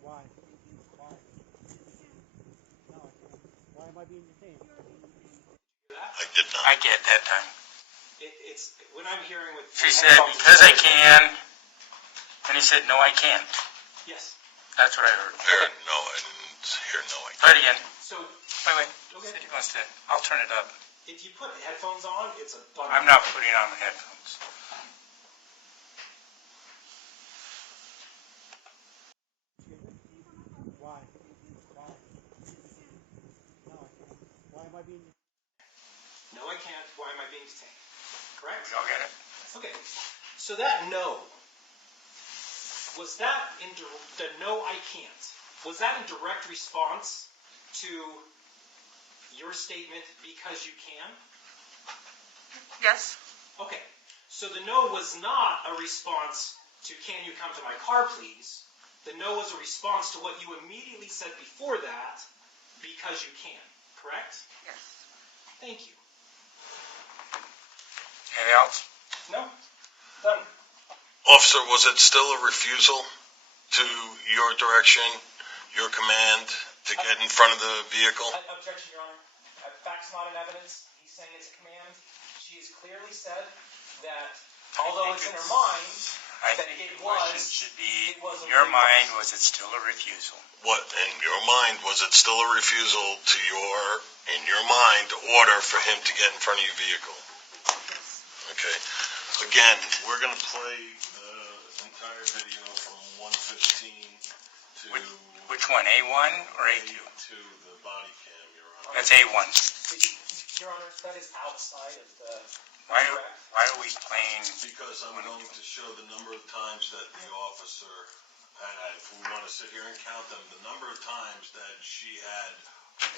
Why? Why? No, I can't. Why am I being detained? I did not. I get that time. It's when I'm hearing with. She said, because I can, and he said, no, I can't. Yes. That's what I heard. No, I didn't hear no. I Try it again. So Wait. Okay. Said he wants to, I'll turn it up. if you put headphones on, it's a button. I'm not putting on the headphones. Why? Why? No, I can't. Why am I being detained? No, I can't. Why am I being detained? Correct? Y'all get it? Okay. So that no, was that in the no I can't, was that in direct response to your statement because you can? Yes. Okay. So the no was not a response to can you come to my car please? The no was a response to what you immediately said before that because you can. Correct? Yes. Thank you. Anything else? No? Done. Officer, was it still a refusal to your direction, your command to get in front of the vehicle? Objection, Your Honor. Facts not in evidence. He's saying it's a command. She has clearly said that, although it's in her mind, I that think it the question was- should be, it was a in your response. mind, was it still a refusal? What, in your mind, was it still a refusal to in your mind, order for him to get in front of your vehicle? Okay. Again, we're going to play the entire video from 115 to Which one, A1 or A2? to the body cam, Your Honor. That's A1. Your Honor, that is outside of the... Why are we playing? Because I'm going to show the number of times that the officer had, if we want to sit here and count them, the number of times that she had,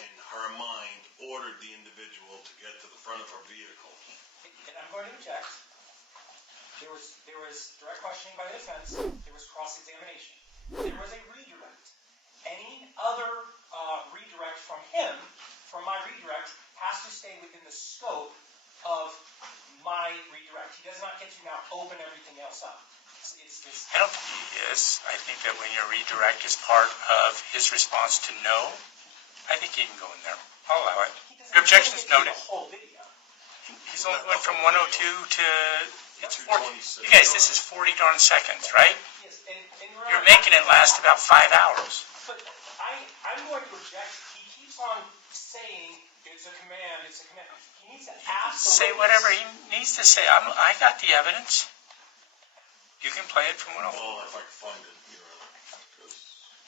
in her mind, ordered the individual to get to the front of her vehicle. And I'm going to object. There was direct questioning by the defense. There was cross-examination. There was a redirect. Any other redirect from him, from my redirect, has to stay within the scope of my redirect. He does not get to now open everything else up. I don't think he is. I think that when your redirect is part of his response to no, I think he can go in there. I'll allow it. Your objection is noted. The whole video. He's only going from 102 to... It's 40. 226. You guys, this is 40 darn seconds, right? Yes, and You're making it last about 5 hours. But I'm going to object. He keeps on saying it's a command, it's a command. He needs to ask the Say witness. whatever he needs to say. I got the evidence. You can play it from 104. Well, if I can find it, Your Honor, because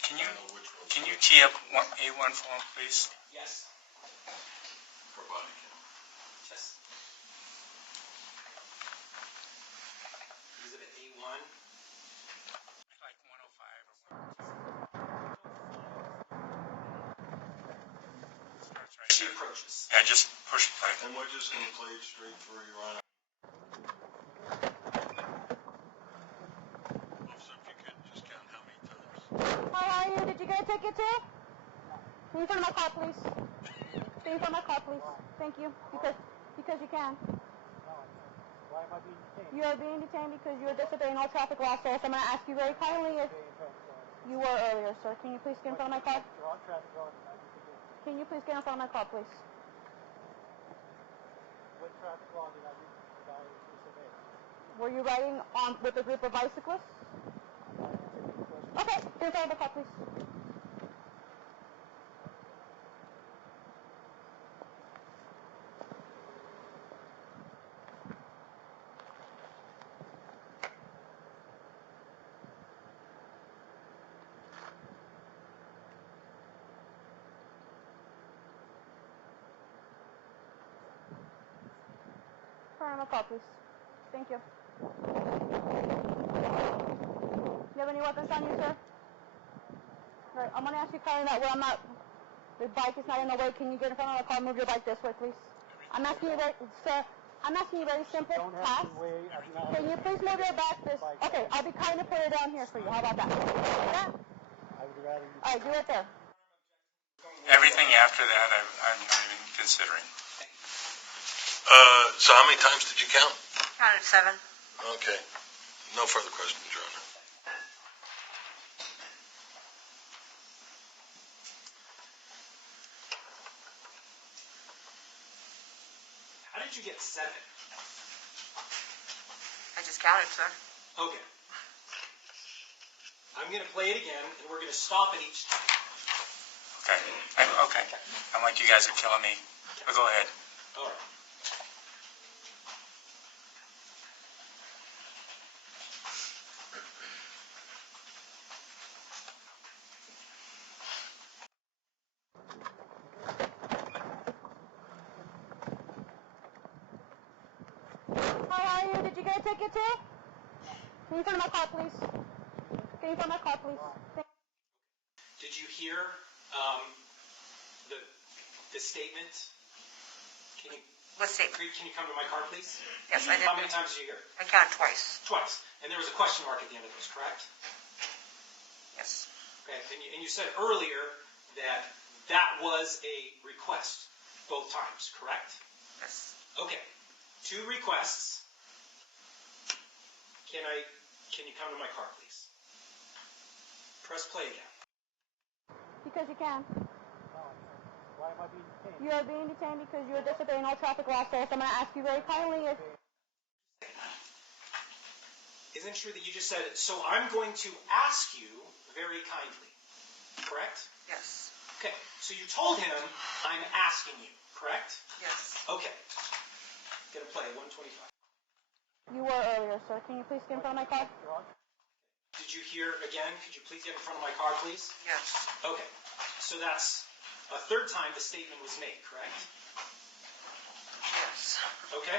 Can I you don't know which one. can you tee up A1 for him, please? Yes. For body cam. Yes. Exhibit A1. Like 105 or starts right She there. approaches. Yeah, just push play. And we're just going to play it straight through, Your Honor. Officer, if you could just count how many times. How are you? Did you get a ticket too? Stay in front of my car, please. Stay in front of my car, please. Thank you. Because you can. Why am I being detained? You are being detained because you are disobeying all traffic laws, sir. So I'm going to ask you very kindly if you were earlier, sir. Can you please get in front of my car? Can you please get in front of my car, please? What traffic law did I disobey? Were you riding on with a group of bicyclists? Okay, get in front of the car, please. Front of my car, please. Thank you. You have any weapons on you, sir? Right, I'm gonna ask you, Kylie, that where I'm not, the bike is not in the way, can you get in front of the car, move your bike this way, please? I'm asking you very, sir, I'm asking you a very simple Don't have task. to wait. I do not have Can you please move your back this, okay, I'll be kind to put it down here for you, how about that? Yeah? I would rather you. Alright, do it there. Everything after that, I'm not even considering. So how many times did you count? Counted 7. Okay. No further questions, Your Honor. How did you get 7? I just counted, sir. Okay. I'm going to play it again, and we're going to stop it each time. Okay. I'm like, you guys are killing me. But go ahead. All right. How are you? Did you get a ticket too? Can you turn my car, please? Can you turn my car, please? Did you hear the statement? Can you What statement? can you come to my car, please? Yes, I did. How many times did you hear it? I counted twice. Twice. And there was a question mark at the end of this, correct? Yes. Okay. And you said earlier that that was a request both times, correct? Yes. Okay. 2 requests. Can you come to my car, please? Press play again. Because you can. Why am I being detained? You are being detained because you are disobeying all traffic laws, sir. So I'm gonna ask you very kindly if... Isn't it true that you just said, so I'm going to ask you very kindly, correct? Yes. Okay, so you told him, I'm asking you, correct? Yes. Okay. Gonna play 125. You were earlier, sir. Can you please get in front of my car? Did you hear again? Could you please get in front of my car, please? Yes. Okay, so that's a 3rd time the statement was made, correct? Yes. Okay?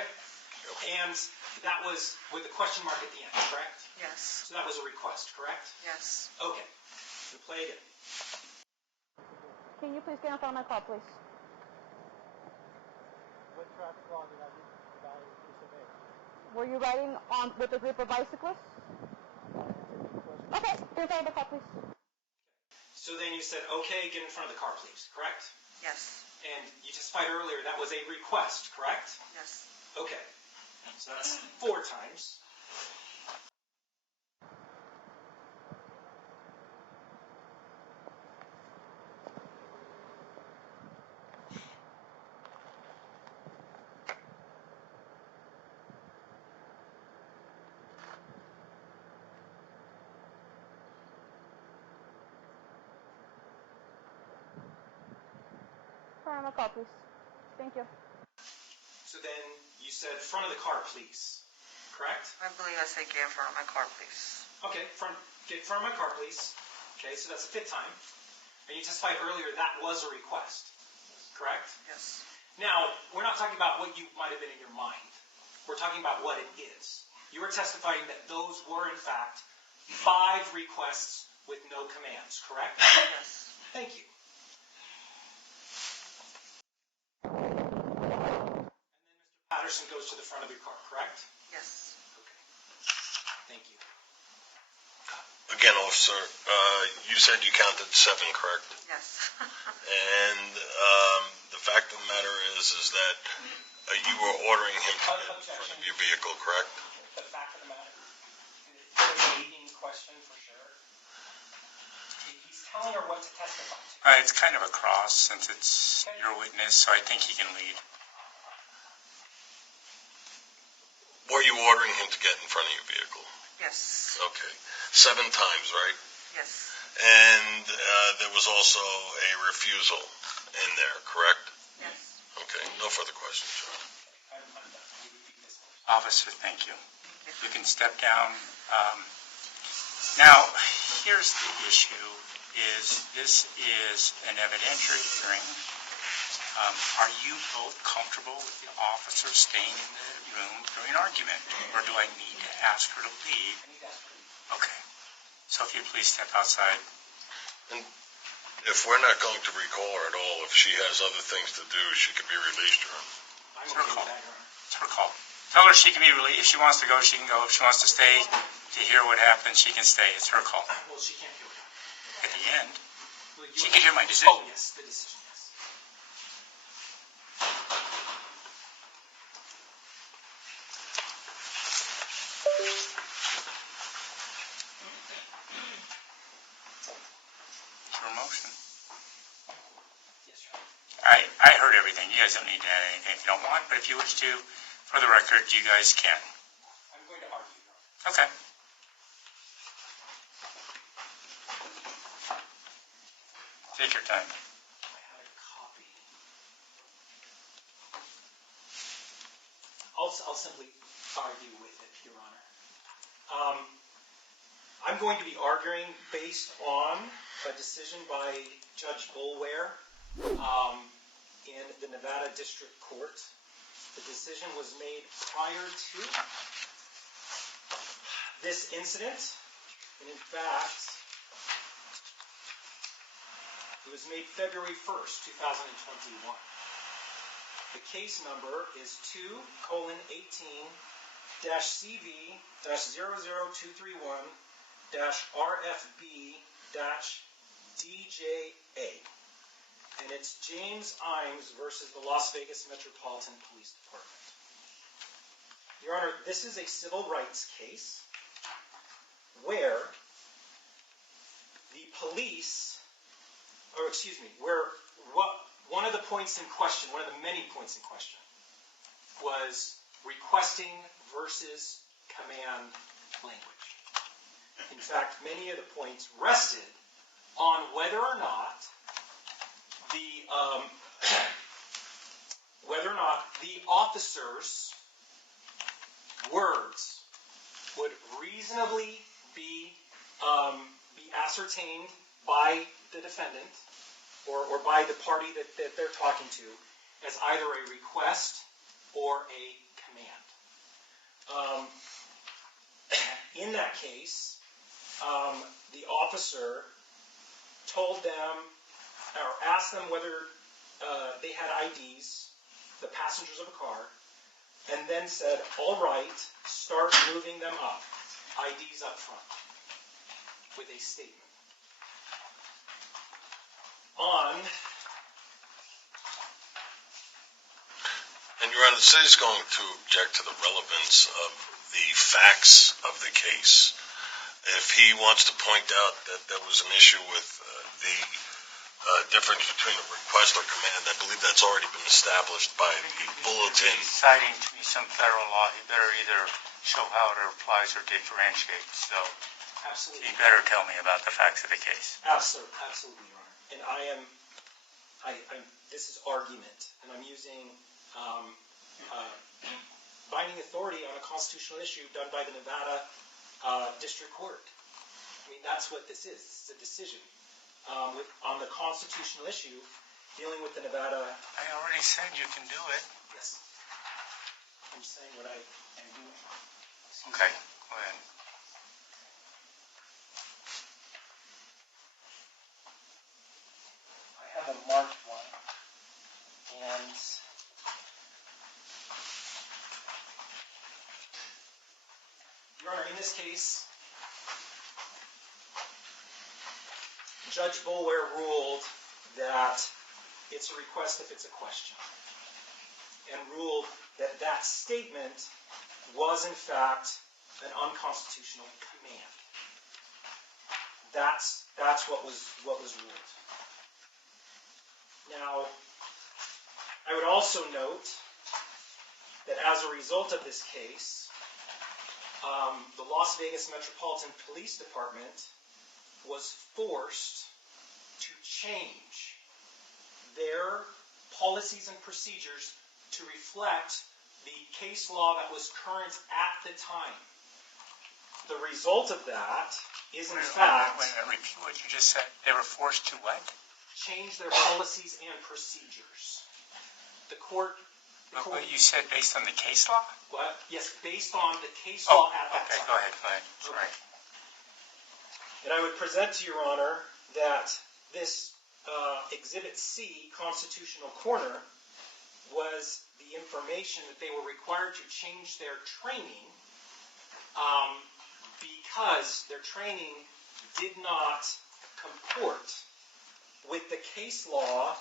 And that was with a question mark at the end, correct? Yes. So that was a request, correct? Yes. Okay. So play again. Can you please get in front of my car, please? What traffic law did I disobey? Were you riding on with a group of bicyclists? Okay, get in front of the car, please. So then you said, okay, get in front of the car, please, correct? Yes. And you testified earlier that was a request, correct? Yes. Okay. So that's 4 times. Front of my car, please. Thank you. So then you said front of the car, please, correct? I believe I said get in front of my car, please. Okay, get in front of my car, please. Okay, so that's the 5th time. And you testified earlier that was a request, correct? Yes. Now, we're not talking about what you might have been in your mind. We're talking about what it is. You are testifying that those were, in fact, 5 requests with no commands, correct? Yes. Thank you. Patterson goes to the front of your car, correct? Yes. Okay. Thank you. Again, officer, you said you counted 7, correct? Yes. And the fact of the matter is that you were ordering him to get in front of your vehicle, correct? The fact of the matter, it's a leading question for sure. He's telling her what to testify to. It's kind of a cross since it's your witness, so I think he can lead. Were you ordering him to get in front of your vehicle? Yes. Okay. 7 times, right? Yes. And there was also a refusal in there, correct? Yes. Okay. No further questions, John. Officer, thank you. You can step down. Now, here's the issue, this is an evidentiary hearing. Are you both comfortable with the officer staying in the room during argument, or do I need to ask her to leave? Okay. So if you'd please step outside. And If we're not going to recall her at all, if she has other things to do, she could be released, Your Honor. I'm It's her okay with call. that, Your Honor. It's her call. Tell her she can be released. If she wants to go, she can go. If she wants to stay to hear what happened, she can stay. It's her call. Well, she can't hear it. At the end, Well, she can hear my decision. Oh, yes, the decision, yes. It's her motion. Yes, Your Honor. I heard everything. You guys don't need to add anything if you don't want, but if you wish to, for the record, you guys can. I'm going to argue, Your Honor. Okay. Take your time. I had a copy. I'll simply argue with it, Your Honor. I'm going to be arguing based on a decision by Judge Boulware in the Nevada District Court. The decision was made prior to this incident, and in fact, it was made February 1st, 2021. The case number is 2:18-CV-00231-RFB-DJA. And it's James Imes versus the Las Vegas Metropolitan Police Department. Your Honor, this is a civil rights case where the police, one of the points in question, one of the many points in question, was requesting versus command language. In fact, many of the points rested on whether or not the officer's words would reasonably be ascertained by the defendant or by the party that they're talking to as either a request or a command. In that case, the officer told them or asked them whether they had IDs, the passengers of a car, and then said, all right, start moving them up, IDs up front, with a statement. And Your Honor, the city's going to object to the relevance of the facts of the case. If he wants to point out that there was an issue with the difference between a request or command, I believe that's already been established by the bulletin. If he's citing to me some federal law, he better either show how it applies or differentiate. So Absolutely. he better tell me about the facts of the case. Absolutely, Your Honor. And this is argument, and I'm using binding authority on a constitutional issue done by the Nevada District Court. I mean, that's what this is. It's a decision on the constitutional issue dealing with the Nevada. I already said you can do it. Yes. I'm saying what I am doing. Okay, go ahead. I have a marked one, and Your Honor, in this case, Judge Boulware ruled that it's a request if it's a question, and ruled that that statement was in fact an unconstitutional command. That's what was ruled. Now, I would also note that as a result of this case, the Las Vegas Metropolitan Police Department was forced to change their policies and procedures to reflect the case law that was current at the time. The result of that is, in fact, Repeat what you just said. They were forced to what? change their policies and procedures. The court. What you said based on the case law? What? Yes, based on the case law at that okay, time. go ahead. Sorry. And I would present to Your Honor that this Exhibit C, Constitutional Corner, was the information that they were required to change their training because their training did not comport with the case law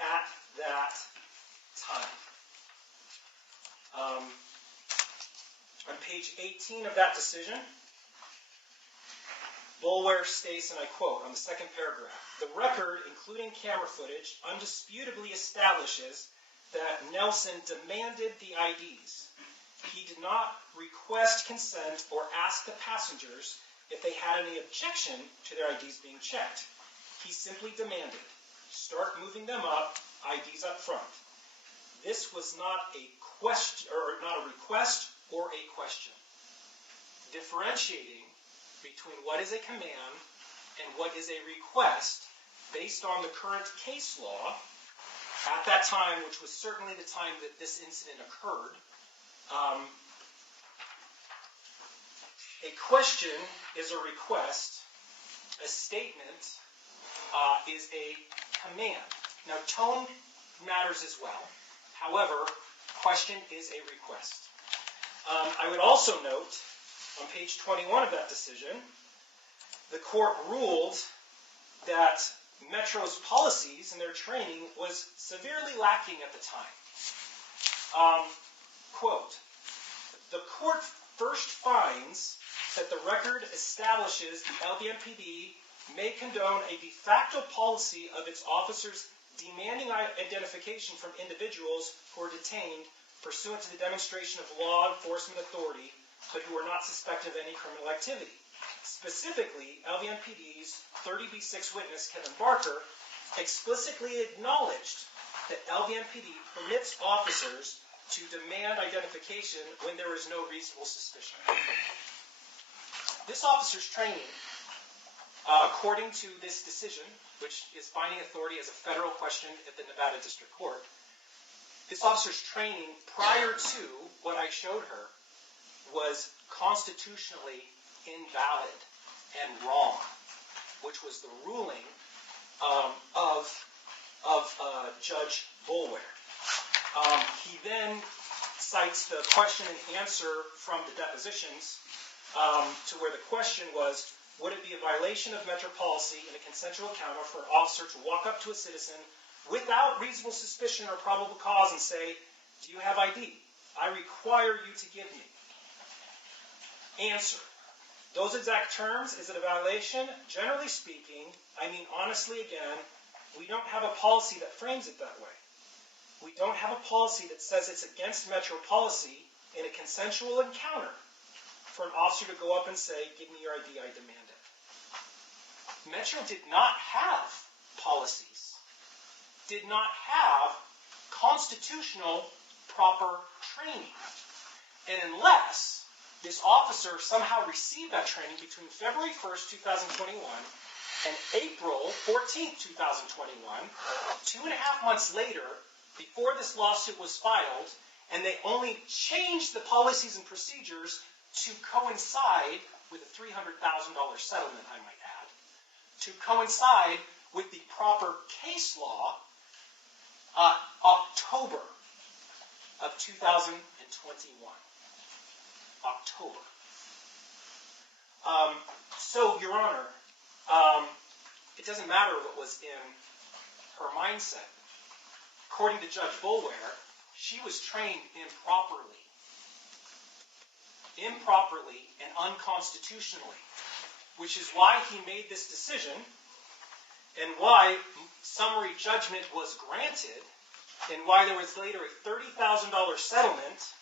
at that time. On page 18 of that decision, Boulware states, and I quote, on the second paragraph, "The record, including camera footage, undisputably establishes that Nelson demanded the IDs. He did not request consent or ask the passengers if they had any objection to their IDs being checked. He simply demanded, start moving them up, IDs up front. This was not a question, or not a request or a question. Differentiating between what is a command and what is a request based on the current case law at that time, which was certainly the time that this incident occurred. A question is a request. A statement is a command. Now, tone matters as well. However, question is a request. I would also note, on page 21 of that decision, the court ruled that Metro's policies and their training was severely lacking at the time. Quote, "The court first finds that the record establishes the LVMPD may condone a de facto policy of its officers demanding identification from individuals who are detained pursuant to the demonstration of law enforcement authority, but who are not suspected of any criminal activity. Specifically, LVMPD's 30B6 witness, Kevin Barker, explicitly acknowledged that LVMPD permits officers to demand identification when there is no reasonable suspicion." This officer's training, according to this decision, which is binding authority as a federal question at the Nevada District Court, this officer's training prior to what I showed her was constitutionally invalid and wrong, which was the ruling of Judge Boulware. He then cites the question and answer from the depositions to where the question was, would it be a violation of Metro policy in a consensual encounter for an officer to walk up to a citizen without reasonable suspicion or probable cause and say, do you have ID? I require you to give me. Answer. Those exact terms, is it a violation? Generally speaking, I mean honestly again, we don't have a policy that frames it that way. We don't have a policy that says it's against Metro policy in a consensual encounter for an officer to go up and say, give me your ID, I demand it. Metro did not have policies, did not have constitutional proper training. And unless this officer somehow received that training between February 1st, 2021 and April 14th, 2021, 2.5 months later, before this lawsuit was filed, and they only changed the policies and procedures to coincide with a $300,000 settlement, I might add, to coincide with the proper case law, October of 2021. October. So, Your Honor, it doesn't matter what was in her mindset. According to Judge Boulware, she was trained improperly and unconstitutionally, which is why he made this decision and why summary judgment was granted and why there was later a $30,000 settlement.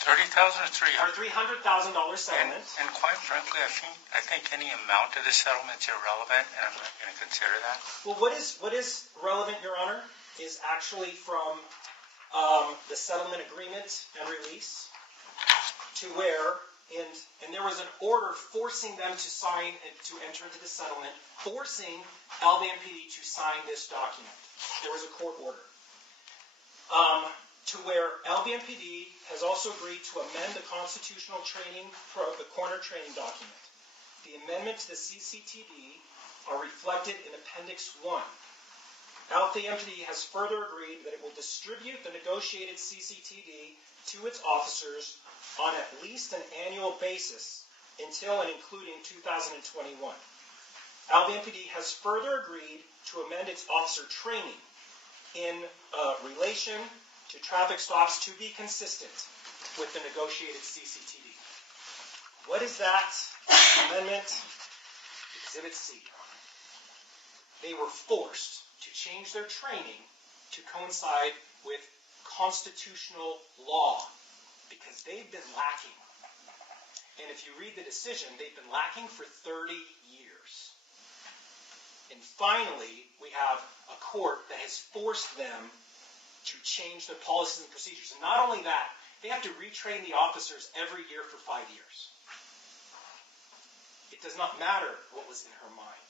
$30,000 or $300,000? Or $300,000 settlement. And quite frankly, I think any amount of the settlement is irrelevant, and I'm not going to consider that. Well, what is relevant, Your Honor, is actually from the settlement agreement and release to where, and there was an order forcing them to sign and to enter into the settlement, forcing LVMPD to sign this document. There was a court order. To where LVMPD has also agreed to amend the constitutional training, the corner training document. The amendment to the CCTD are reflected in Appendix 1. LVMPD has further agreed that it will distribute the negotiated CCTD to its officers on at least an annual basis until and including 2021. LVMPD has further agreed to amend its officer training in relation to traffic stops to be consistent with the negotiated CCTD. What is that amendment? Exhibit C. They were forced to change their training to coincide with constitutional law because they've been lacking. And if you read the decision, they've been lacking for 30 years. And finally, we have a court that has forced them to change their policies and procedures. And not only that, they have to retrain the officers every year for 5 years. It does not matter what was in her mind.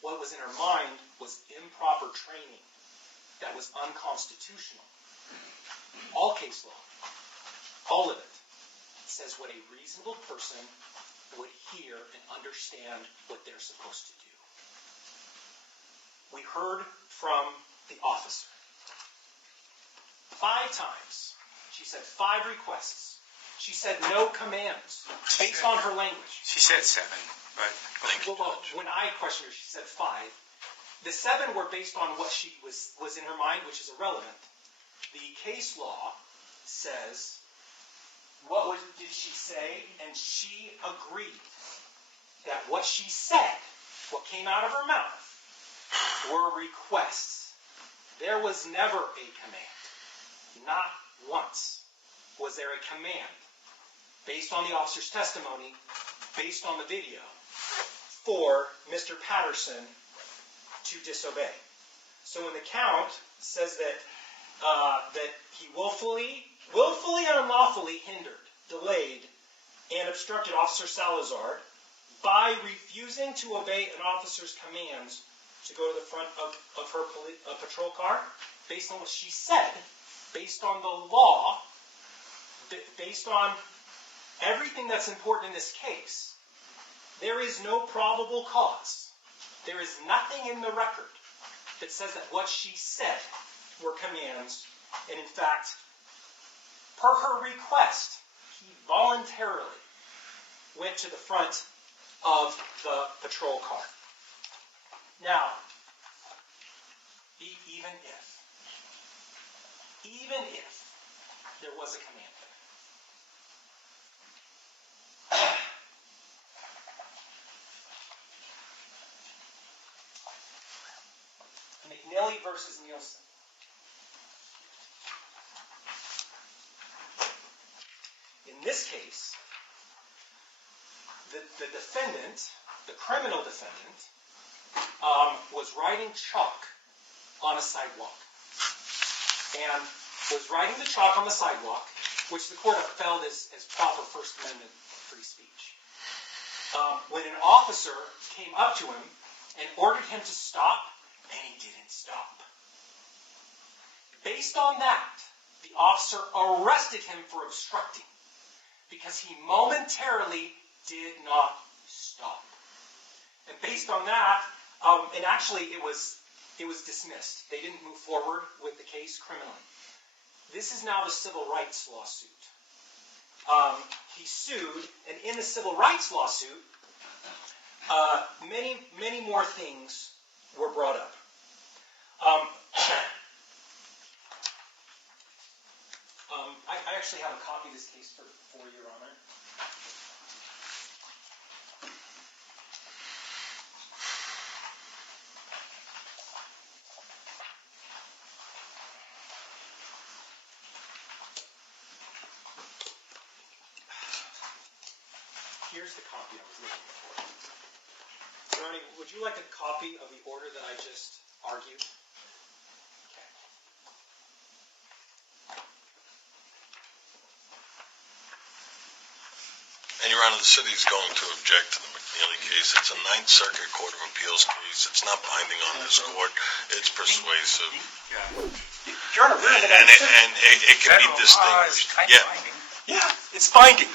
What was in her mind was improper training that was unconstitutional. All case law, all of it, says what a reasonable person would hear and understand what they're supposed to do. We heard from the officer 5 times. She said 5 requests. She said no commands based on her language. She said 7, but Well, when I questioned her, she said 5. The 7 were based on what she was in her mind, which is irrelevant. The case law says, did she say? And she agreed that what she said, what came out of her mouth, were requests. There was never a command. Not once was there a command based on the officer's testimony, based on the video, for Mr. Patterson to disobey. So when the count says that he willfully and unlawfully hindered, delayed, and obstructed Officer Salazar by refusing to obey an officer's commands to go to the front of her patrol car, based on what she said, based on the law, based on everything that's important in this case, there is no probable cause. There is nothing in the record that says that what she said were commands, and in fact, per her request, he voluntarily went to the front of the patrol car. Now, even if there was a command there. McNally versus Nielsen. In this case, the defendant, the criminal defendant, was riding chalk on a sidewalk. And was riding the chalk on the sidewalk, which the court upheld as proper First Amendment free speech. When an officer came up to him and ordered him to stop, and he didn't stop. Based on that, the officer arrested him for obstructing because he momentarily did not stop. And based on that, and actually it was dismissed. They didn't move forward with the case criminally. This is now the civil rights lawsuit. He sued, and in the civil rights lawsuit, many more things were brought up. I actually have a copy of this case for Your Honor. Here's the copy I was looking for. Ronnie, would you like a copy of the order that I just argued? Okay. And Your Honor, the city's going to object to the McNeely case. It's a Ninth Circuit Court of Appeals case. It's not binding on this court. It's persuasive. Your Honor, And it can be distinguished. Yeah. yeah, it's binding.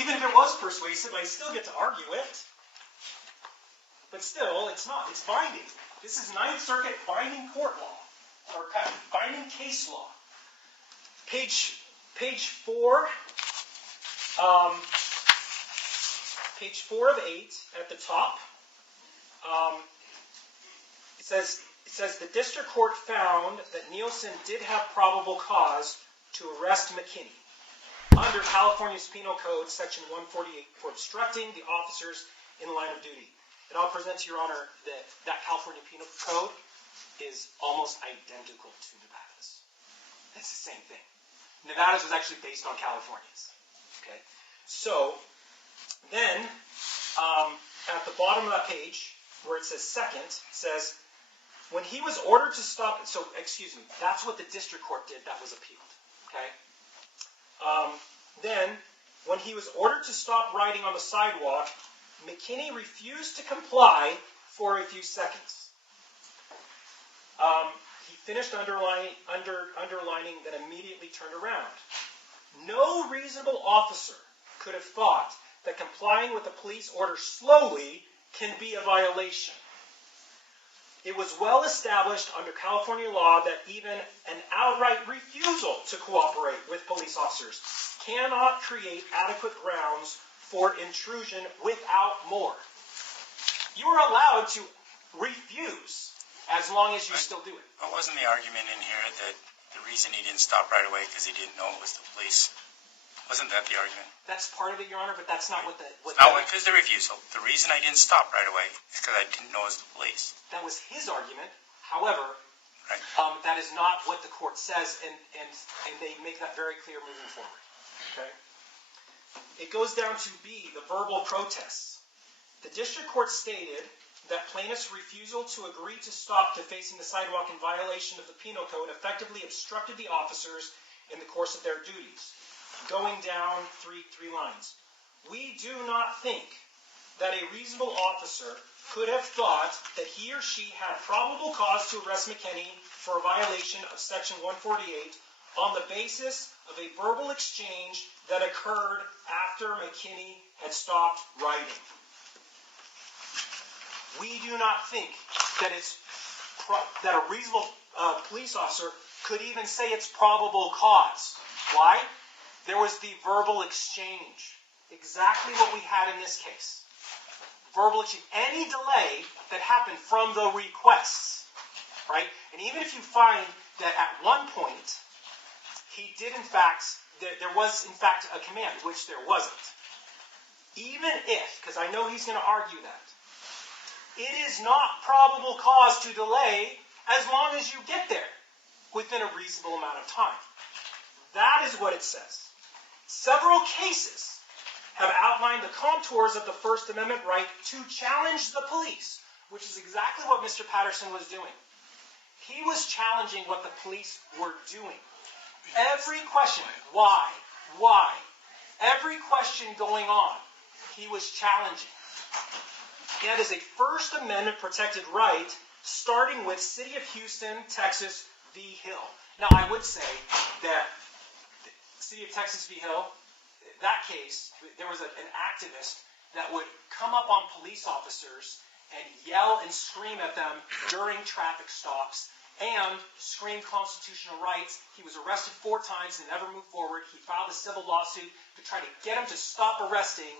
Even if it was persuasive, I still get to argue it. but still, it's not. It's binding. This is Ninth Circuit binding court law, or binding case law. Page 4, page 4 of 8 at the top. It says the district court found that Nielsen did have probable cause to arrest McKinney under California's Penal Code, Section 148, for obstructing the officers in line of duty. And I'll present to Your Honor that California Penal Code is almost identical to Nevada's. It's the same thing. Nevada's was actually based on California's. Okay, so then at the bottom of that page, where it says second, it says when he was ordered to stop. So excuse me, that's what the district court did. That was appealed. Okay. Then, when he was ordered to stop riding on the sidewalk, McKinney refused to comply for a few seconds. He finished underlining, then immediately turned around. No reasonable officer could have thought that complying with a police order slowly can be a violation. It was well established under California law that even an outright refusal to cooperate with police officers cannot create adequate grounds for intrusion without more. You are allowed to refuse as long as you still do it. But wasn't the argument in here that the reason he didn't stop right away because he didn't know it was the police? Wasn't that the argument? That's part of it, Your Honor, but that's not what the... Not because the refusal. The reason I didn't stop right away is because I didn't know it was the police. That was his argument. However, right. That is not what the court says, and they make that very clear moving forward. Okay? It goes down to B, the verbal protests. The district court stated that plaintiff's refusal to agree to stop defacing the sidewalk in violation of the Penal Code effectively obstructed the officers in the course of their duties. Going down three lines. We do not think that a reasonable officer could have thought that he or she had probable cause to arrest McKinney for a violation of Section 148 on the basis of a verbal exchange that occurred after McKinney had stopped riding. We do not think that that a reasonable police officer could even say it's probable cause. Why? There was the verbal exchange. Exactly what we had in this case. Verbal exchange. Any delay that happened from the requests, right? And even if you find that at one point he did in fact, there was in fact a command, which there wasn't. Even if, because I know he's going to argue that, it is not probable cause to delay as long as you get there within a reasonable amount of time. That is what it says. Several cases have outlined the contours of the First Amendment right to challenge the police, which is exactly what Mr. Patterson was doing. He was challenging what the police were doing. Every question, why? Every question going on, he was challenging. That is a First Amendment protected right, starting with City of Houston, Texas v. Hill. Now, I would say that City of Texas v. Hill, that case, there was an activist that would come up on police officers and yell and scream at them during traffic stops and scream constitutional rights. He was arrested 4 times and never moved forward. He filed a civil lawsuit to try to get him to stop arresting,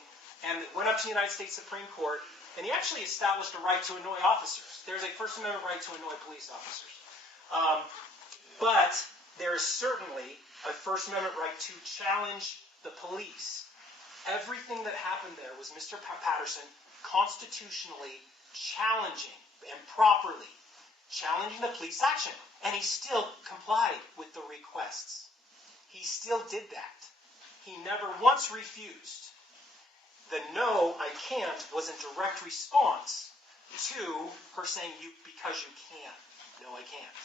and it went up to the United States Supreme Court, and he actually established a right to annoy officers. There's a First Amendment right to annoy police officers. But there is certainly a First Amendment right to challenge the police. Everything that happened there was Mr. Patterson constitutionally challenging and properly challenging the police action. And he still complied with the requests. He still did that. He never once refused. The no, I can't, was a direct response to her saying, because you can't. No, I can't.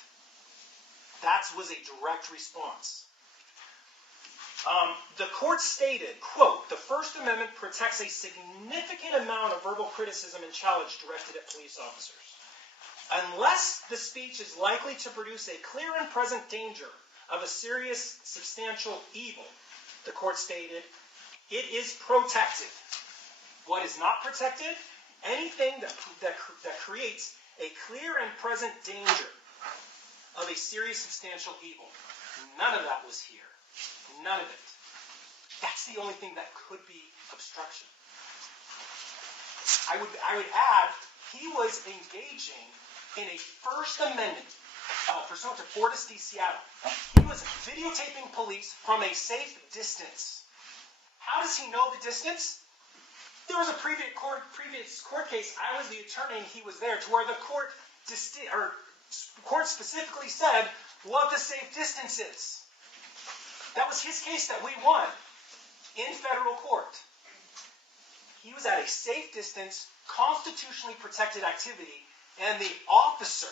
That was a direct response. The court stated, quote, the First Amendment protects a significant amount of verbal criticism and challenge directed at police officers. Unless the speech is likely to produce a clear and present danger of a serious, substantial evil, the court stated, it is protected. What is not protected anything that creates a clear and present danger of a serious substantial evil. None of that was here. None of it. That's the only thing that could be obstruction. I would add, he was engaging in a First Amendment, pursuant to Fortis v. Seattle. He was videotaping police from a safe distance. How does he know the distance? There was a previous court case. I was the attorney, and he was there, to where the court specifically said what the safe distance is. That was his case that we won in federal court. He was at a safe distance, constitutionally protected activity, and the officer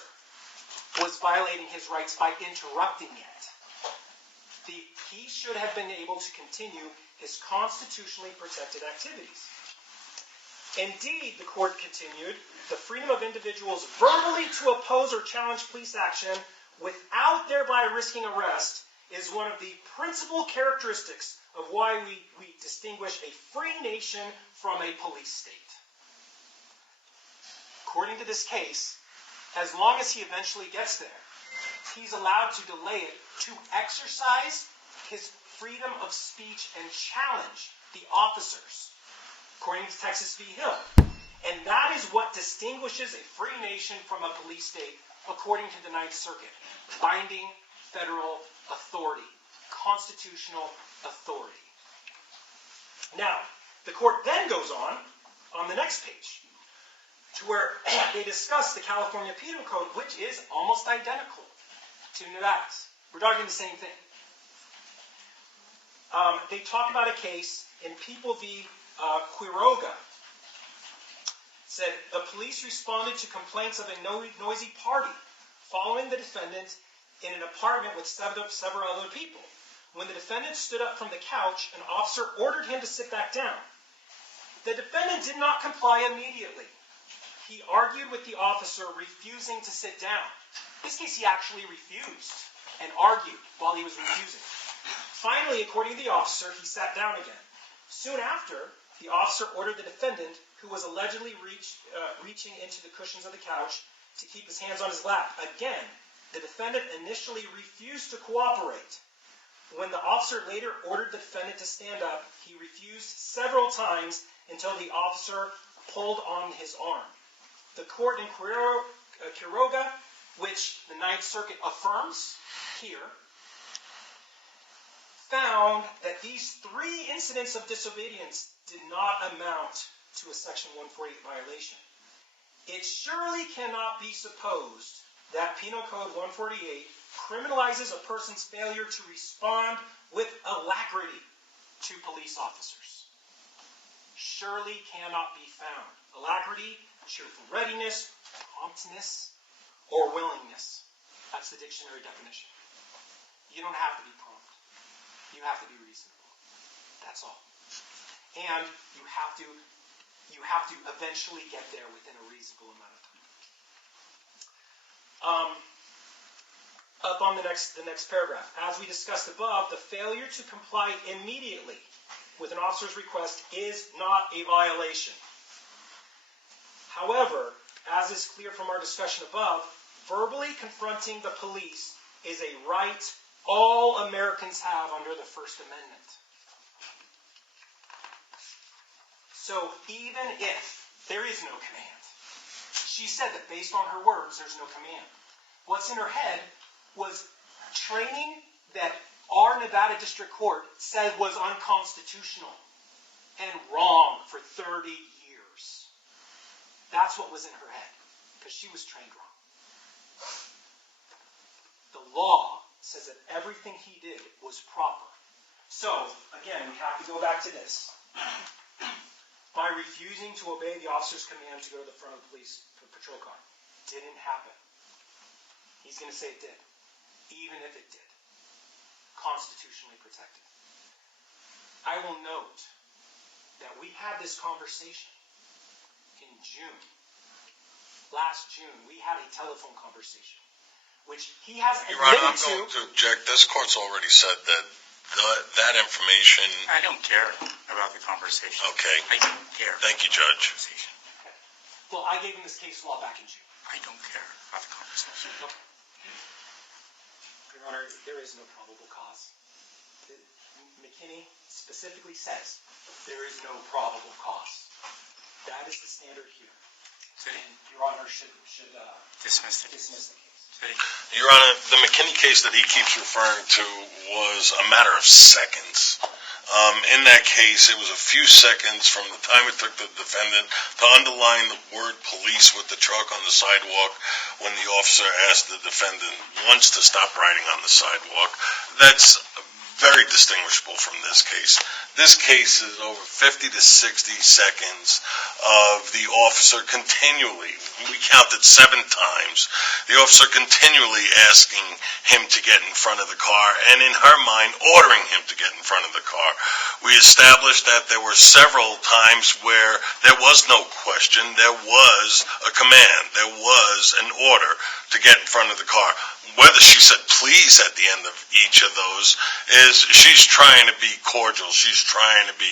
was violating his rights by interrupting it. He should have been able to continue his constitutionally protected activities. Indeed, the court continued, the freedom of individuals verbally to oppose or challenge police action without thereby risking arrest is one of the principal characteristics of why we distinguish a free nation from a police state. According to this case, as long as he eventually gets there, he's allowed to delay it to exercise his freedom of speech and challenge the officers, according to Texas v. Hill. And that is what distinguishes a free nation from a police state, according to the Ninth Circuit. Binding federal authority, constitutional authority. Now, the court then goes on the next page, to where they discuss the California Penal Code, which is almost identical to Nevada's. We're talking the same thing. They talk about a case in People v. Quiroga. Said the police responded to complaints of a noisy party following the defendant in an apartment with several other people. When the defendant stood up from the couch, an officer ordered him to sit back down. The defendant did not comply immediately. He argued with the officer, refusing to sit down. In this case, he actually refused and argued while he was refusing. Finally, according to the officer, he sat down again. Soon after, the officer ordered the defendant, who was allegedly reaching into the cushions of the couch, to keep his hands on his lap. Again, the defendant initially refused to cooperate. When the officer later ordered the defendant to stand up, he refused several times until the officer pulled on his arm. The court in Quiroga, which the Ninth Circuit affirms here, found that these three incidents of disobedience did not amount to a Section 148 violation. It surely cannot be supposed that Penal Code 148 criminalizes a person's failure to respond with alacrity to police officers. Surely cannot be found. Alacrity, cheerful readiness, promptness, or willingness. That's the dictionary definition. You don't have to be prompt. You have to be reasonable. That's all. And you have to eventually get there within a reasonable amount of time. Up on the next paragraph. As we discussed above, the failure to comply immediately with an officer's request is not a violation. However, as is clear from our discussion above, verbally confronting the police is a right all Americans have under the First Amendment. So even if there is no command, she said that based on her words, there's no command. What's in her head was training that our Nevada District Court said was unconstitutional and wrong for 30 years. That's what was in her head, because she was trained wrong. The law says that everything he did was proper. So, again, we have to go back to this. By refusing to obey the officer's command to go to the front of the police patrol car, didn't happen. He's going to say it did, even if it did. Constitutionally protected. I will note that we had this conversation in June. Last June, we had a telephone conversation, which he has admitted Your Honor, I'm to. going to object. This court's already said that that information... I don't care about the conversation. Okay. I don't care. Thank you, Judge. Well, I gave him this case law back in June. I don't care about the conversation. Your Honor, there is no probable cause. McKinney specifically says there is no probable cause. That is the standard here. And Your Honor should Dismiss the dismiss the case. Your Honor, the McKinney case that he keeps referring to was a matter of seconds. In that case, it was a few seconds from the time it took the defendant to underline the word police with the chalk on the sidewalk when the officer asked the defendant once to stop riding on the sidewalk. That's very distinguishable from this case. This case is over 50 to 60 seconds of the officer continually, we counted 7 times, the officer continually asking him to get in front of the car and in her mind ordering him to get in front of the car. We established that there were several times where there was no question, there was a command, there was an order to get in front of the car. Whether she said please at the end of each of those is she's trying to be cordial, she's trying to be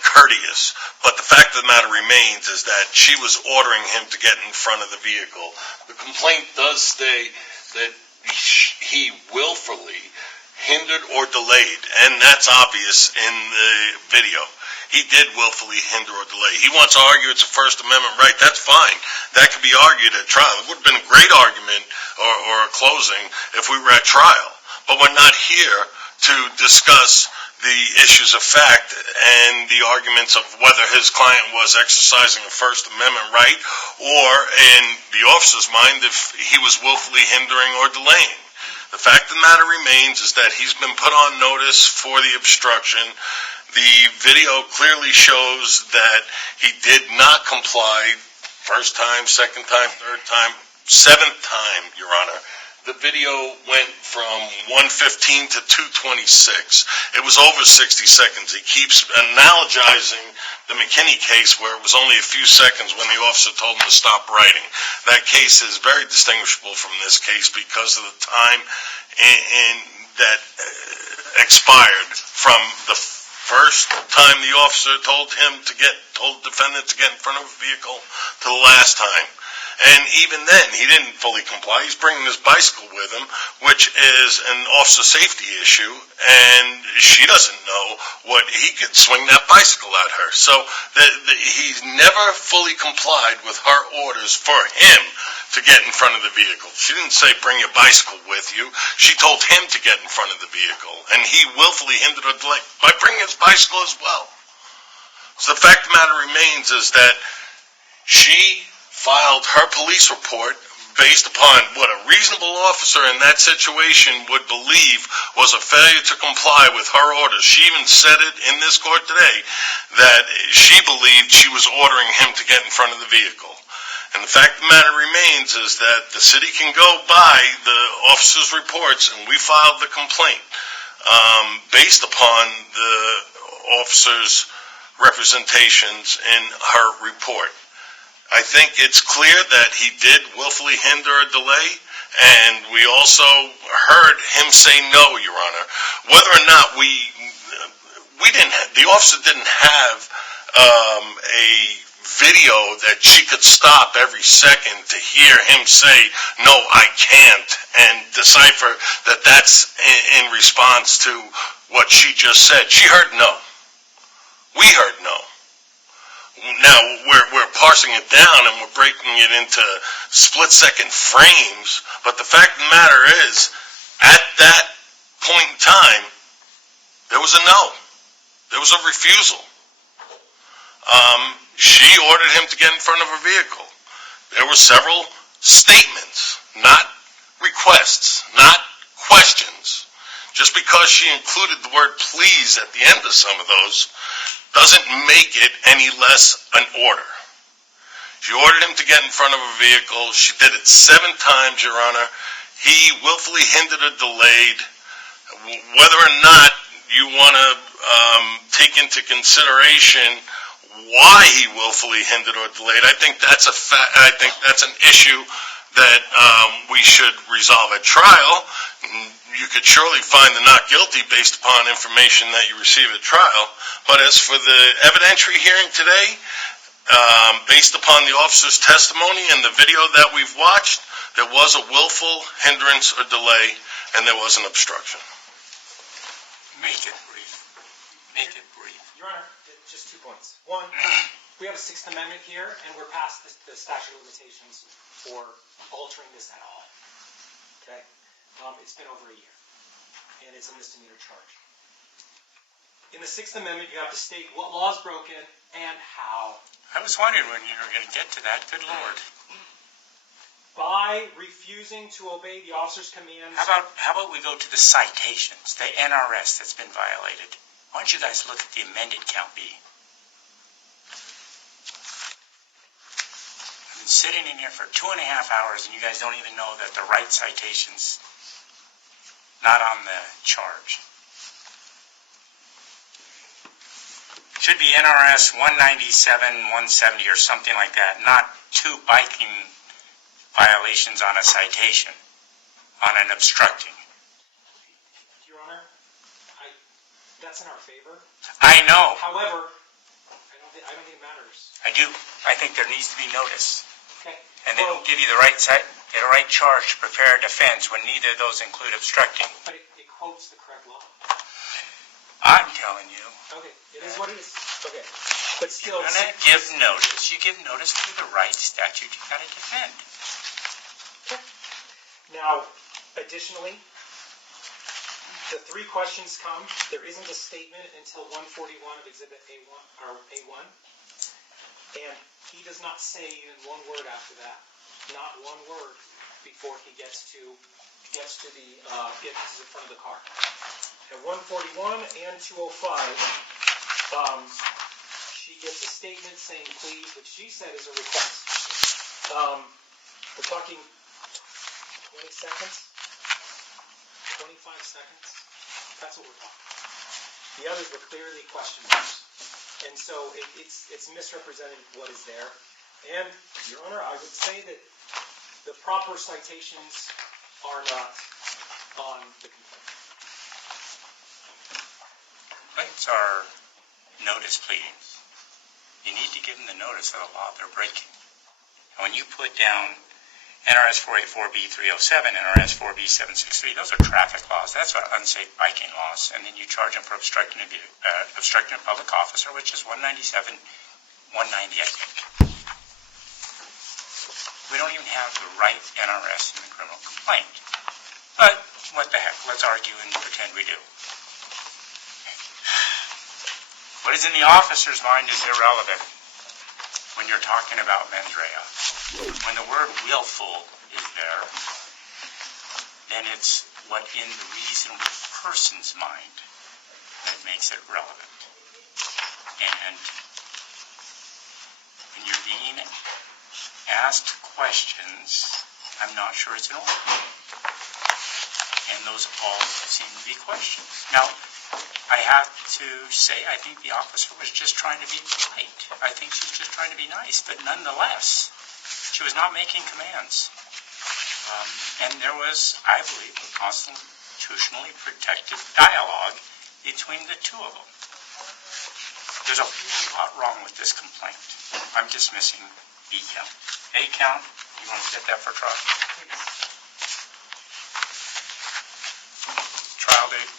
courteous, but the fact of the matter remains is that she was ordering him to get in front of the vehicle. The complaint does state that he willfully hindered or delayed, and that's obvious in the video. He did willfully hinder or delay. He wants to argue it's a First Amendment right. That's fine. That could be argued at trial. It would have been a great argument or a closing if we were at trial. But we're not here to discuss the issues of fact and the arguments of whether his client was exercising a First Amendment right or, in the officer's mind, if he was willfully hindering or delaying. The fact of the matter remains is that he's been put on notice for the obstruction. The video clearly shows that he did not comply first time, second time, third time, 7th time, Your Honor. The video went from 1:15 to 2:26. It was over 60 seconds. He keeps analogizing the McKinney case where it was only a few seconds when the officer told him to stop writing. That case is very distinguishable from this case because of the time that expired from the first time the officer told the defendant to get in front of a vehicle to the last time. And even then, he didn't fully comply. He's bringing his bicycle with him, which is an officer safety issue, and she doesn't know what he could swing that bicycle at her. So he's never fully complied with her orders for him to get in front of the vehicle. She didn't say, bring your bicycle with you. She told him to get in front of the vehicle, and he willfully hindered or delayed by bringing his bicycle as well. So the fact of the matter remains is that she filed her police report based upon what a reasonable officer in that situation would believe was a failure to comply with her orders. She even said it in this court today that she believed she was ordering him to get in front of the vehicle. And the fact of the matter remains is that the city can go by the officer's reports, and we filed the complaint based upon the officer's representations in her report. I think it's clear that he did willfully hinder or delay, and we also heard him say no, Your Honor. Whether or not the officer didn't have a video that she could stop every second to hear him say, no, I can't, and decipher that that's in response to what she just said. She heard no. We heard no. Now, we're parsing it down and we're breaking it into split-second frames, but the fact of the matter is, at that point in time, there was a no. There was a refusal. She ordered him to get in front of her vehicle. There were several statements, not requests, not questions. Just because she included the word please at the end of some of those doesn't make it any less an order. She ordered him to get in front of a vehicle. She did it 7 times, Your Honor. He willfully hindered or delayed. Whether or not you want to take into consideration why he willfully hindered or delayed, I think that's an issue that we should resolve at trial. You could surely find the not guilty based upon information that you receive at trial. But as for the evidentiary hearing today, based upon the officer's testimony and the video that we've watched, there was a willful hindrance or delay, and there was an obstruction. Make it brief. Make it brief. Your Honor, just 2 points. One, we have a Sixth Amendment here, and we're past the statute of limitations for altering this at all. Okay? It's been over a year, and it's a misdemeanor charge. In the Sixth Amendment, you have to state what law is broken and how. I was wondering when you were going to get to that. Good Lord. By refusing to obey the officer's commands. How about we go to the citations, the NRS that's been violated? Why don't you guys look at the amended count B? I've been sitting in here for 2.5 hours, and you guys don't even know that the right citation's not on the charge. Should be NRS 197-170 or something like that, not 2 biking violations on a citation, on an obstructing. Your Honor, that's in our favor. I know. However, I don't think it matters. I do. I think there needs to be notice. Okay. And they don't give you the right charge to prepare a defense when neither of those include obstructing. But it quotes the correct law. I'm telling you. Okay, it is what it is. Okay. But still... You're going to give notice. You give notice to the right statute you got to defend. Now, additionally, the 3 questions come. There isn't a statement until 141 of Exhibit A1, or A1, and he does not say even one word after that. Not one word before he gets to the front of the car. At 141 and 205, she gives a statement saying please, which she said is a request. We're talking 20 seconds, 25 seconds. That's what we're talking. The others were clearly question marks. And so it's misrepresented what is there. And, Your Honor, I would say that the proper citations are not on the complaint. Complaints are notice pleadings. You need to give them the notice of the law they're breaking. And when you put down NRS 484B307, NRS 4B763, those are traffic laws. That's what unsafe biking laws. And then you charge them for obstructing a public officer, which is 197, 190, I think. We don't even have the right NRS in the criminal complaint. But what the heck? Let's argue and pretend we do. What is in the officer's mind is irrelevant when you're talking about mens rea. When the word willful is there, then it's what in the reasonable person's mind that makes it relevant. And when you're being asked questions, I'm not sure it's an order. And those all seem to be questions. Now, I have to say, I think the officer was just trying to be polite. I think she's just trying to be nice, but nonetheless, she was not making commands. And there was, I believe, a constitutionally protected dialogue between the two of them. There's a whole lot wrong with this complaint. I'm dismissing B count. A count, you want to set that for trial? Trial date?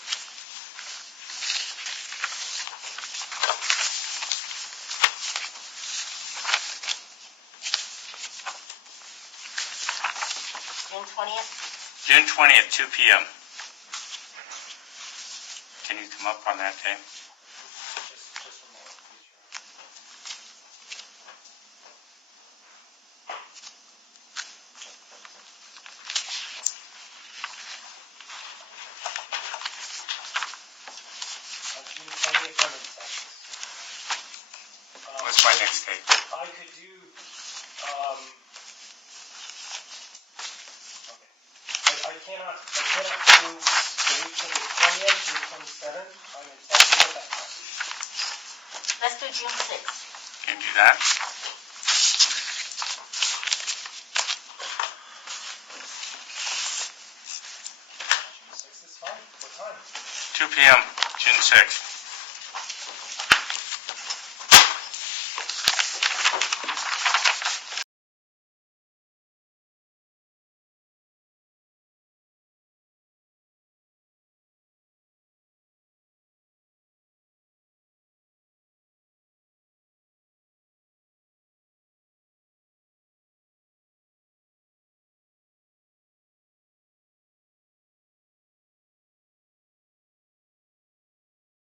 June 20th? June 20th, 2 p.m. Can you come up on that day? Just a moment, June 20th, What's my next date? I could do, I cannot do the week of the 20th to the 27th. I'm in Texas at that time. Let's do June 6th. Can you do that? June 6th is fine. What time? 2 p.m., June 6th.